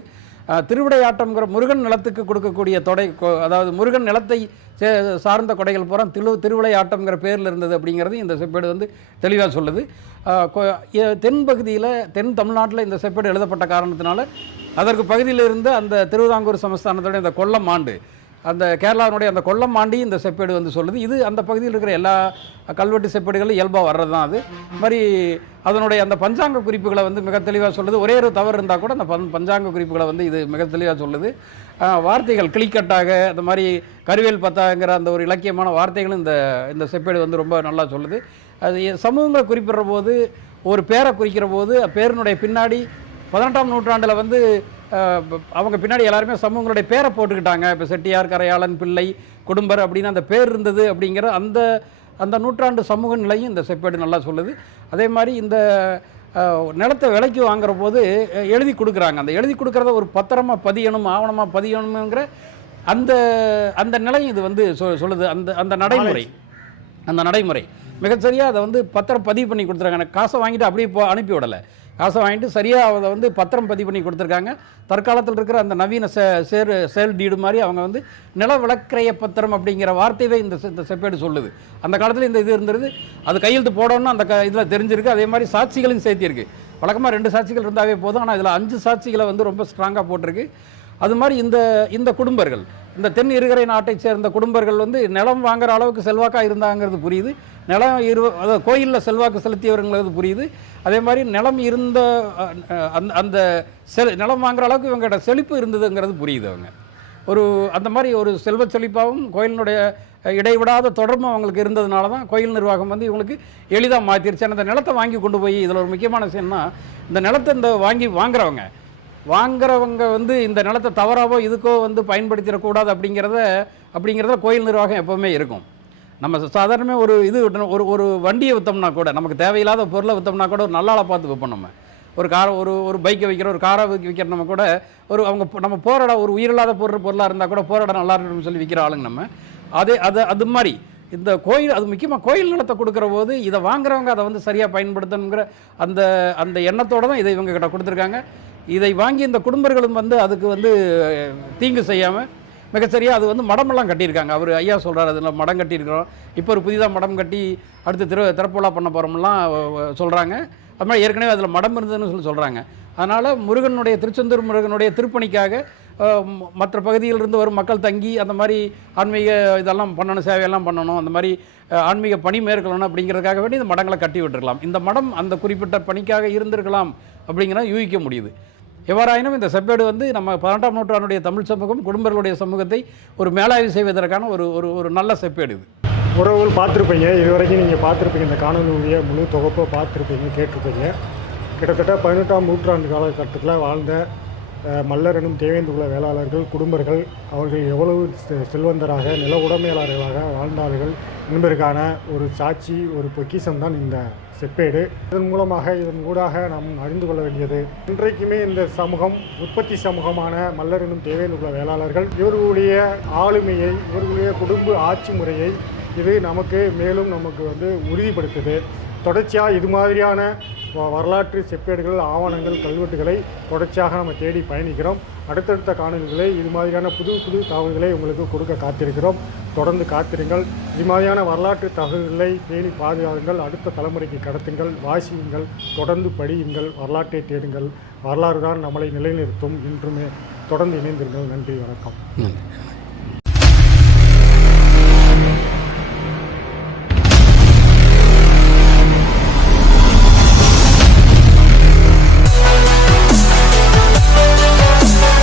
திருவிடையாட்டம்ங்கிற முருகன் நிலத்துக்கு கொடுக்கக்கூடிய தொடை, அதாவது முருகன் நிலத்தை சார்ந்த கொடைகள் பூரா திருவிளையாட்டம்ங்கிற பேரில் இருந்தது அப்படிங்கிறது இந்த செப்பேடு வந்து தெளிவாக சொல்லுது. தென் பகுதியில் தென் தமிழ்நாட்டில் இந்த செப்பேடு எழுதப்பட்ட காரணத்தினால அதற்கு பகுதியில் இருந்து அந்த திருவிதாங்கூர் சமஸ்தானத்துடைய அந்த கொல்லம் ஆண்டு, அந்த கேரளாவினுடைய அந்த கொல்லம் ஆண்டி இந்த செப்பேடு வந்து சொல்லுது. இது அந்த பகுதியில் இருக்கிற எல்லா கல்வெட்டு செப்பேடுகளும் இயல்பாக வர்றது தான். அது மாதிரி அதனுடைய அந்த பஞ்சாங்க குறிப்புகளை வந்து மிக தெளிவாக சொல்லுது. ஒரே ஒரு தவறு இருந்தால் கூட அந்த பஞ்சாங்க குறிப்புகளை வந்து இது மிக தெளிவாக சொல்லுது. வார்த்தைகள் கிளிக்கட்டாக அந்த மாதிரி கருவேல் பத்தாங்கிற அந்த ஒரு இலக்கியமான வார்த்தைகளும் இந்த செப்பேடு வந்து ரொம்ப நல்லா சொல்லுது. அது சமூகங்களை குறிப்பிடுற போது, ஒரு பேரை குறிக்கிற போது பேரினுடைய பின்னாடி 18ஆம் நூற்றாண்டில் வந்து அவங்க பின்னாடி எல்லாருமே சமூகங்களுடைய பேரை போட்டுக்கிட்டாங்க. இப்போ செட்டியார், கரையாளன், பிள்ளை, குடும்பர் அப்படின்னு அந்த பேர் இருந்தது அப்படிங்கிற அந்த நூற்றாண்டு சமூக நிலையும் இந்த செப்பேடு நல்லா சொல்லுது. அதே மாதிரி இந்த நிலத்தை விலைக்கு வாங்குற போது எழுதி கொடுக்குறாங்க. அந்த எழுதி கொடுக்குறத ஒரு பத்திரமாக பதியணும், ஆவணமாக பதியணுங்கிற அந்த நிலையும் இது வந்து சொல்லுது. அந்த நடைமுறை மிகச்சரியாக அதை வந்து பத்திரம் பதிவு பண்ணி கொடுத்துருக்காங்க. காசை வாங்கிட்டு அப்படியே அனுப்பி விடலை. காசை வாங்கிட்டு சரியாக அதை வந்து பத்திரம் பதிவு பண்ணி கொடுத்துருக்காங்க. தற்காலத்தில் இருக்கிற அந்த நவீன சேல் டீடு மாதிரி அவங்க வந்து நில விலக்கிரய பத்திரம் அப்படிங்கிற வார்த்தையை இந்த செப்பேடு சொல்லுது. அந்த காலத்தில் இந்த இது இருந்தது. அது கையெழுத்து போடணும்னு அந்த இதில் தெரிஞ்சிருக்கு. அதே மாதிரி சாட்சிகளையும் சேர்த்திருக்கு. வழக்கமாக 2 சாட்சிகள் இருந்தாவே போதும். ஆனால் இதில் 5 சாட்சிகளை வந்து ரொம்ப ஸ்ட்ராங்காக போட்டிருக்கு. அது மாதிரி இந்த குடும்பர்கள், இந்த தென் இருகரை நாட்டை சேர்ந்த குடும்பர்கள் வந்து நிலம் வாங்குற அளவுக்கு செல்வாக்காக இருந்தாங்கிறது புரியுது. நிலம் அதாவது கோயிலில் செல்வாக்கு செலுத்தியவருங்கிறது புரியுது. அதே மாதிரி நிலம் இருந்த அந்த நிலம் வாங்குற அளவுக்கு இவங்ககிட்ட செழிப்பு இருந்ததுங்கிறது புரியுது. அவங்க அந்த மாதிரி ஒரு செல்வ செழிப்பாகவும் கோயிலினுடைய இடைவிடாத தொடர்பும் அவங்களுக்கு இருந்ததுனால தான் கோயில் நிர்வாகம் வந்து இவங்களுக்கு எளிதாக மாற்றிருச்சு. அந்த நிலத்தை வாங்கி கொண்டு போய் இதில் ஒரு முக்கியமான விஷயம்னா, இந்த நிலத்தை வாங்குறவங்க வாங்குறவங்க வந்து இந்த நிலத்தை தவறாவோ இதுக்கோ வந்து பயன்படுத்திடக்கூடாது அப்படிங்கிறத கோயில் நிர்வாகம் எப்போவுமே இருக்கும். நம்ம சாதாரணமாக ஒரு வண்டியை விற்றோம்னா கூட, நமக்கு தேவையில்லாத பொருளை விற்றோம்னா கூட ஒரு நல்லாளை பார்த்து விற்போம். நம்ம ஒரு காரை ஒரு பைக்கை விற்கிற, ஒரு காரை விற்கிற, நம்ம கூட நம்ம போராட ஒரு உயிரில்லாத பொருளாக இருந்தால் கூட போராட நல்லா இருக்கணும்னு சொல்லி விற்கிற ஆளுங்க நம்ம. அது மாதிரி இந்த கோயில், அது முக்கியமாக கோயில் நிலத்தை கொடுக்குற போது இதை வாங்குறவங்க அதை வந்து சரியாக பயன்படுத்தணுங்கிற அந்த எண்ணத்தோடு தான் இதை இவங்க கிட்ட கொடுத்துருக்காங்க. இதை வாங்கி இந்த குடும்பங்களும் வந்து அதுக்கு வந்து தீங்கு செய்யாமல் மிக சரியாக அது வந்து மடமெல்லாம் கட்டியிருக்காங்க. அவர் ஐயா சொல்கிறார், அதில் மடம் கட்டியிருக்கிறோம், இப்போ ஒரு புதிதாக மடம் கட்டி அடுத்து திறப்புலா பண்ண போகிறோம்லாம் சொல்கிறாங்க. அது மாதிரி ஏற்கனவே அதில் மடம் இருந்ததுன்னு சொல்கிறாங்க. அதனால் திருச்செந்தூர் முருகனுடைய திருப்பணிக்காக மற்ற பகுதியிலிருந்து வரும் மக்கள் தங்கி அந்த மாதிரி ஆன்மீக இதெல்லாம் பண்ணணும், சேவையெல்லாம் பண்ணணும், அந்த மாதிரி ஆன்மீக பணி மேற்கொள்ளணும் அப்படிங்கிறதுக்காக வேண்டி இந்த மடங்களை கட்டி விட்டுருக்கலாம். இந்த மடம் அந்த குறிப்பிட்ட பணிக்காக இருந்திருக்கலாம் அப்படிங்கிறத யூகிக்க முடியுது. எவ்வாறாயினும் இந்த செப்பேடு வந்து நம்ம 18ஆம் நூற்றாண்டுடைய தமிழ் சமூகம், குடும்பங்களுடைய சமூகத்தை ஒரு மேலாய்வு செய்வதற்கான ஒரு நல்ல செப்பேடு இது. உறவுகள் பார்த்துருப்பீங்க, இது வரைக்கும் நீங்கள் பார்த்துருப்பீங்க, இந்த காணொலியுடைய முழு தொகுப்பை பார்த்துருப்பீங்க, கேட்டிருப்பீங்க. கிட்டத்தட்ட 18ஆம் நூற்றாண்டு காலகட்டத்தில் வாழ்ந்த மல்லர் எனும் தேவேந்திர குல வேளாளர்கள் குடும்பங்கள் அவர்கள் எவ்வளவு செல்வந்தராக நில உடைமையாளர்களாக வாழ்ந்தார்கள் என்பதற்கான ஒரு சாட்சி, ஒரு பொக்கிஷம் தான் இந்த செப்பேடு. இதன் ஊடாக நாம் அறிந்து கொள்ள வேண்டியது, இன்றைக்குமே இந்த சமூகம் உற்பத்தி சமூகமான மல்லர் எனும் தேவேந்திர குல வேளாளர்கள் இவர்களுடைய ஆளுமையை, இவர்களுடைய குடும்ப ஆட்சி முறையை இது மேலும் நமக்கு வந்து உறுதிப்படுத்துது. தொடர்ச்சியாக இது மாதிரியான வரலாற்று செப்பேடுகள், ஆவணங்கள், கல்வெட்டுகளை தொடர்ச்சியாக நம்ம தேடி பயணிக்கிறோம். அடுத்தடுத்த காணொலிகளை இது மாதிரியான புது தகவல்களை உங்களுக்கு கொடுக்க காத்திருக்கிறோம். தொடர்ந்து காத்திருங்கள். இது மாதிரியான வரலாற்று தகவல்களை பேணி பாதுகாருங்கள், அடுத்த தலைமுறைக்கு கடத்துங்கள், வாசியுங்கள், தொடர்ந்து படியுங்கள், வரலாற்றை தேடுங்கள். வரலாறு தான் நம்மளை நிலைநிறுத்தும். இன்றுமே தொடர்ந்து இணைந்திருங்கள். நன்றி, வணக்கம்.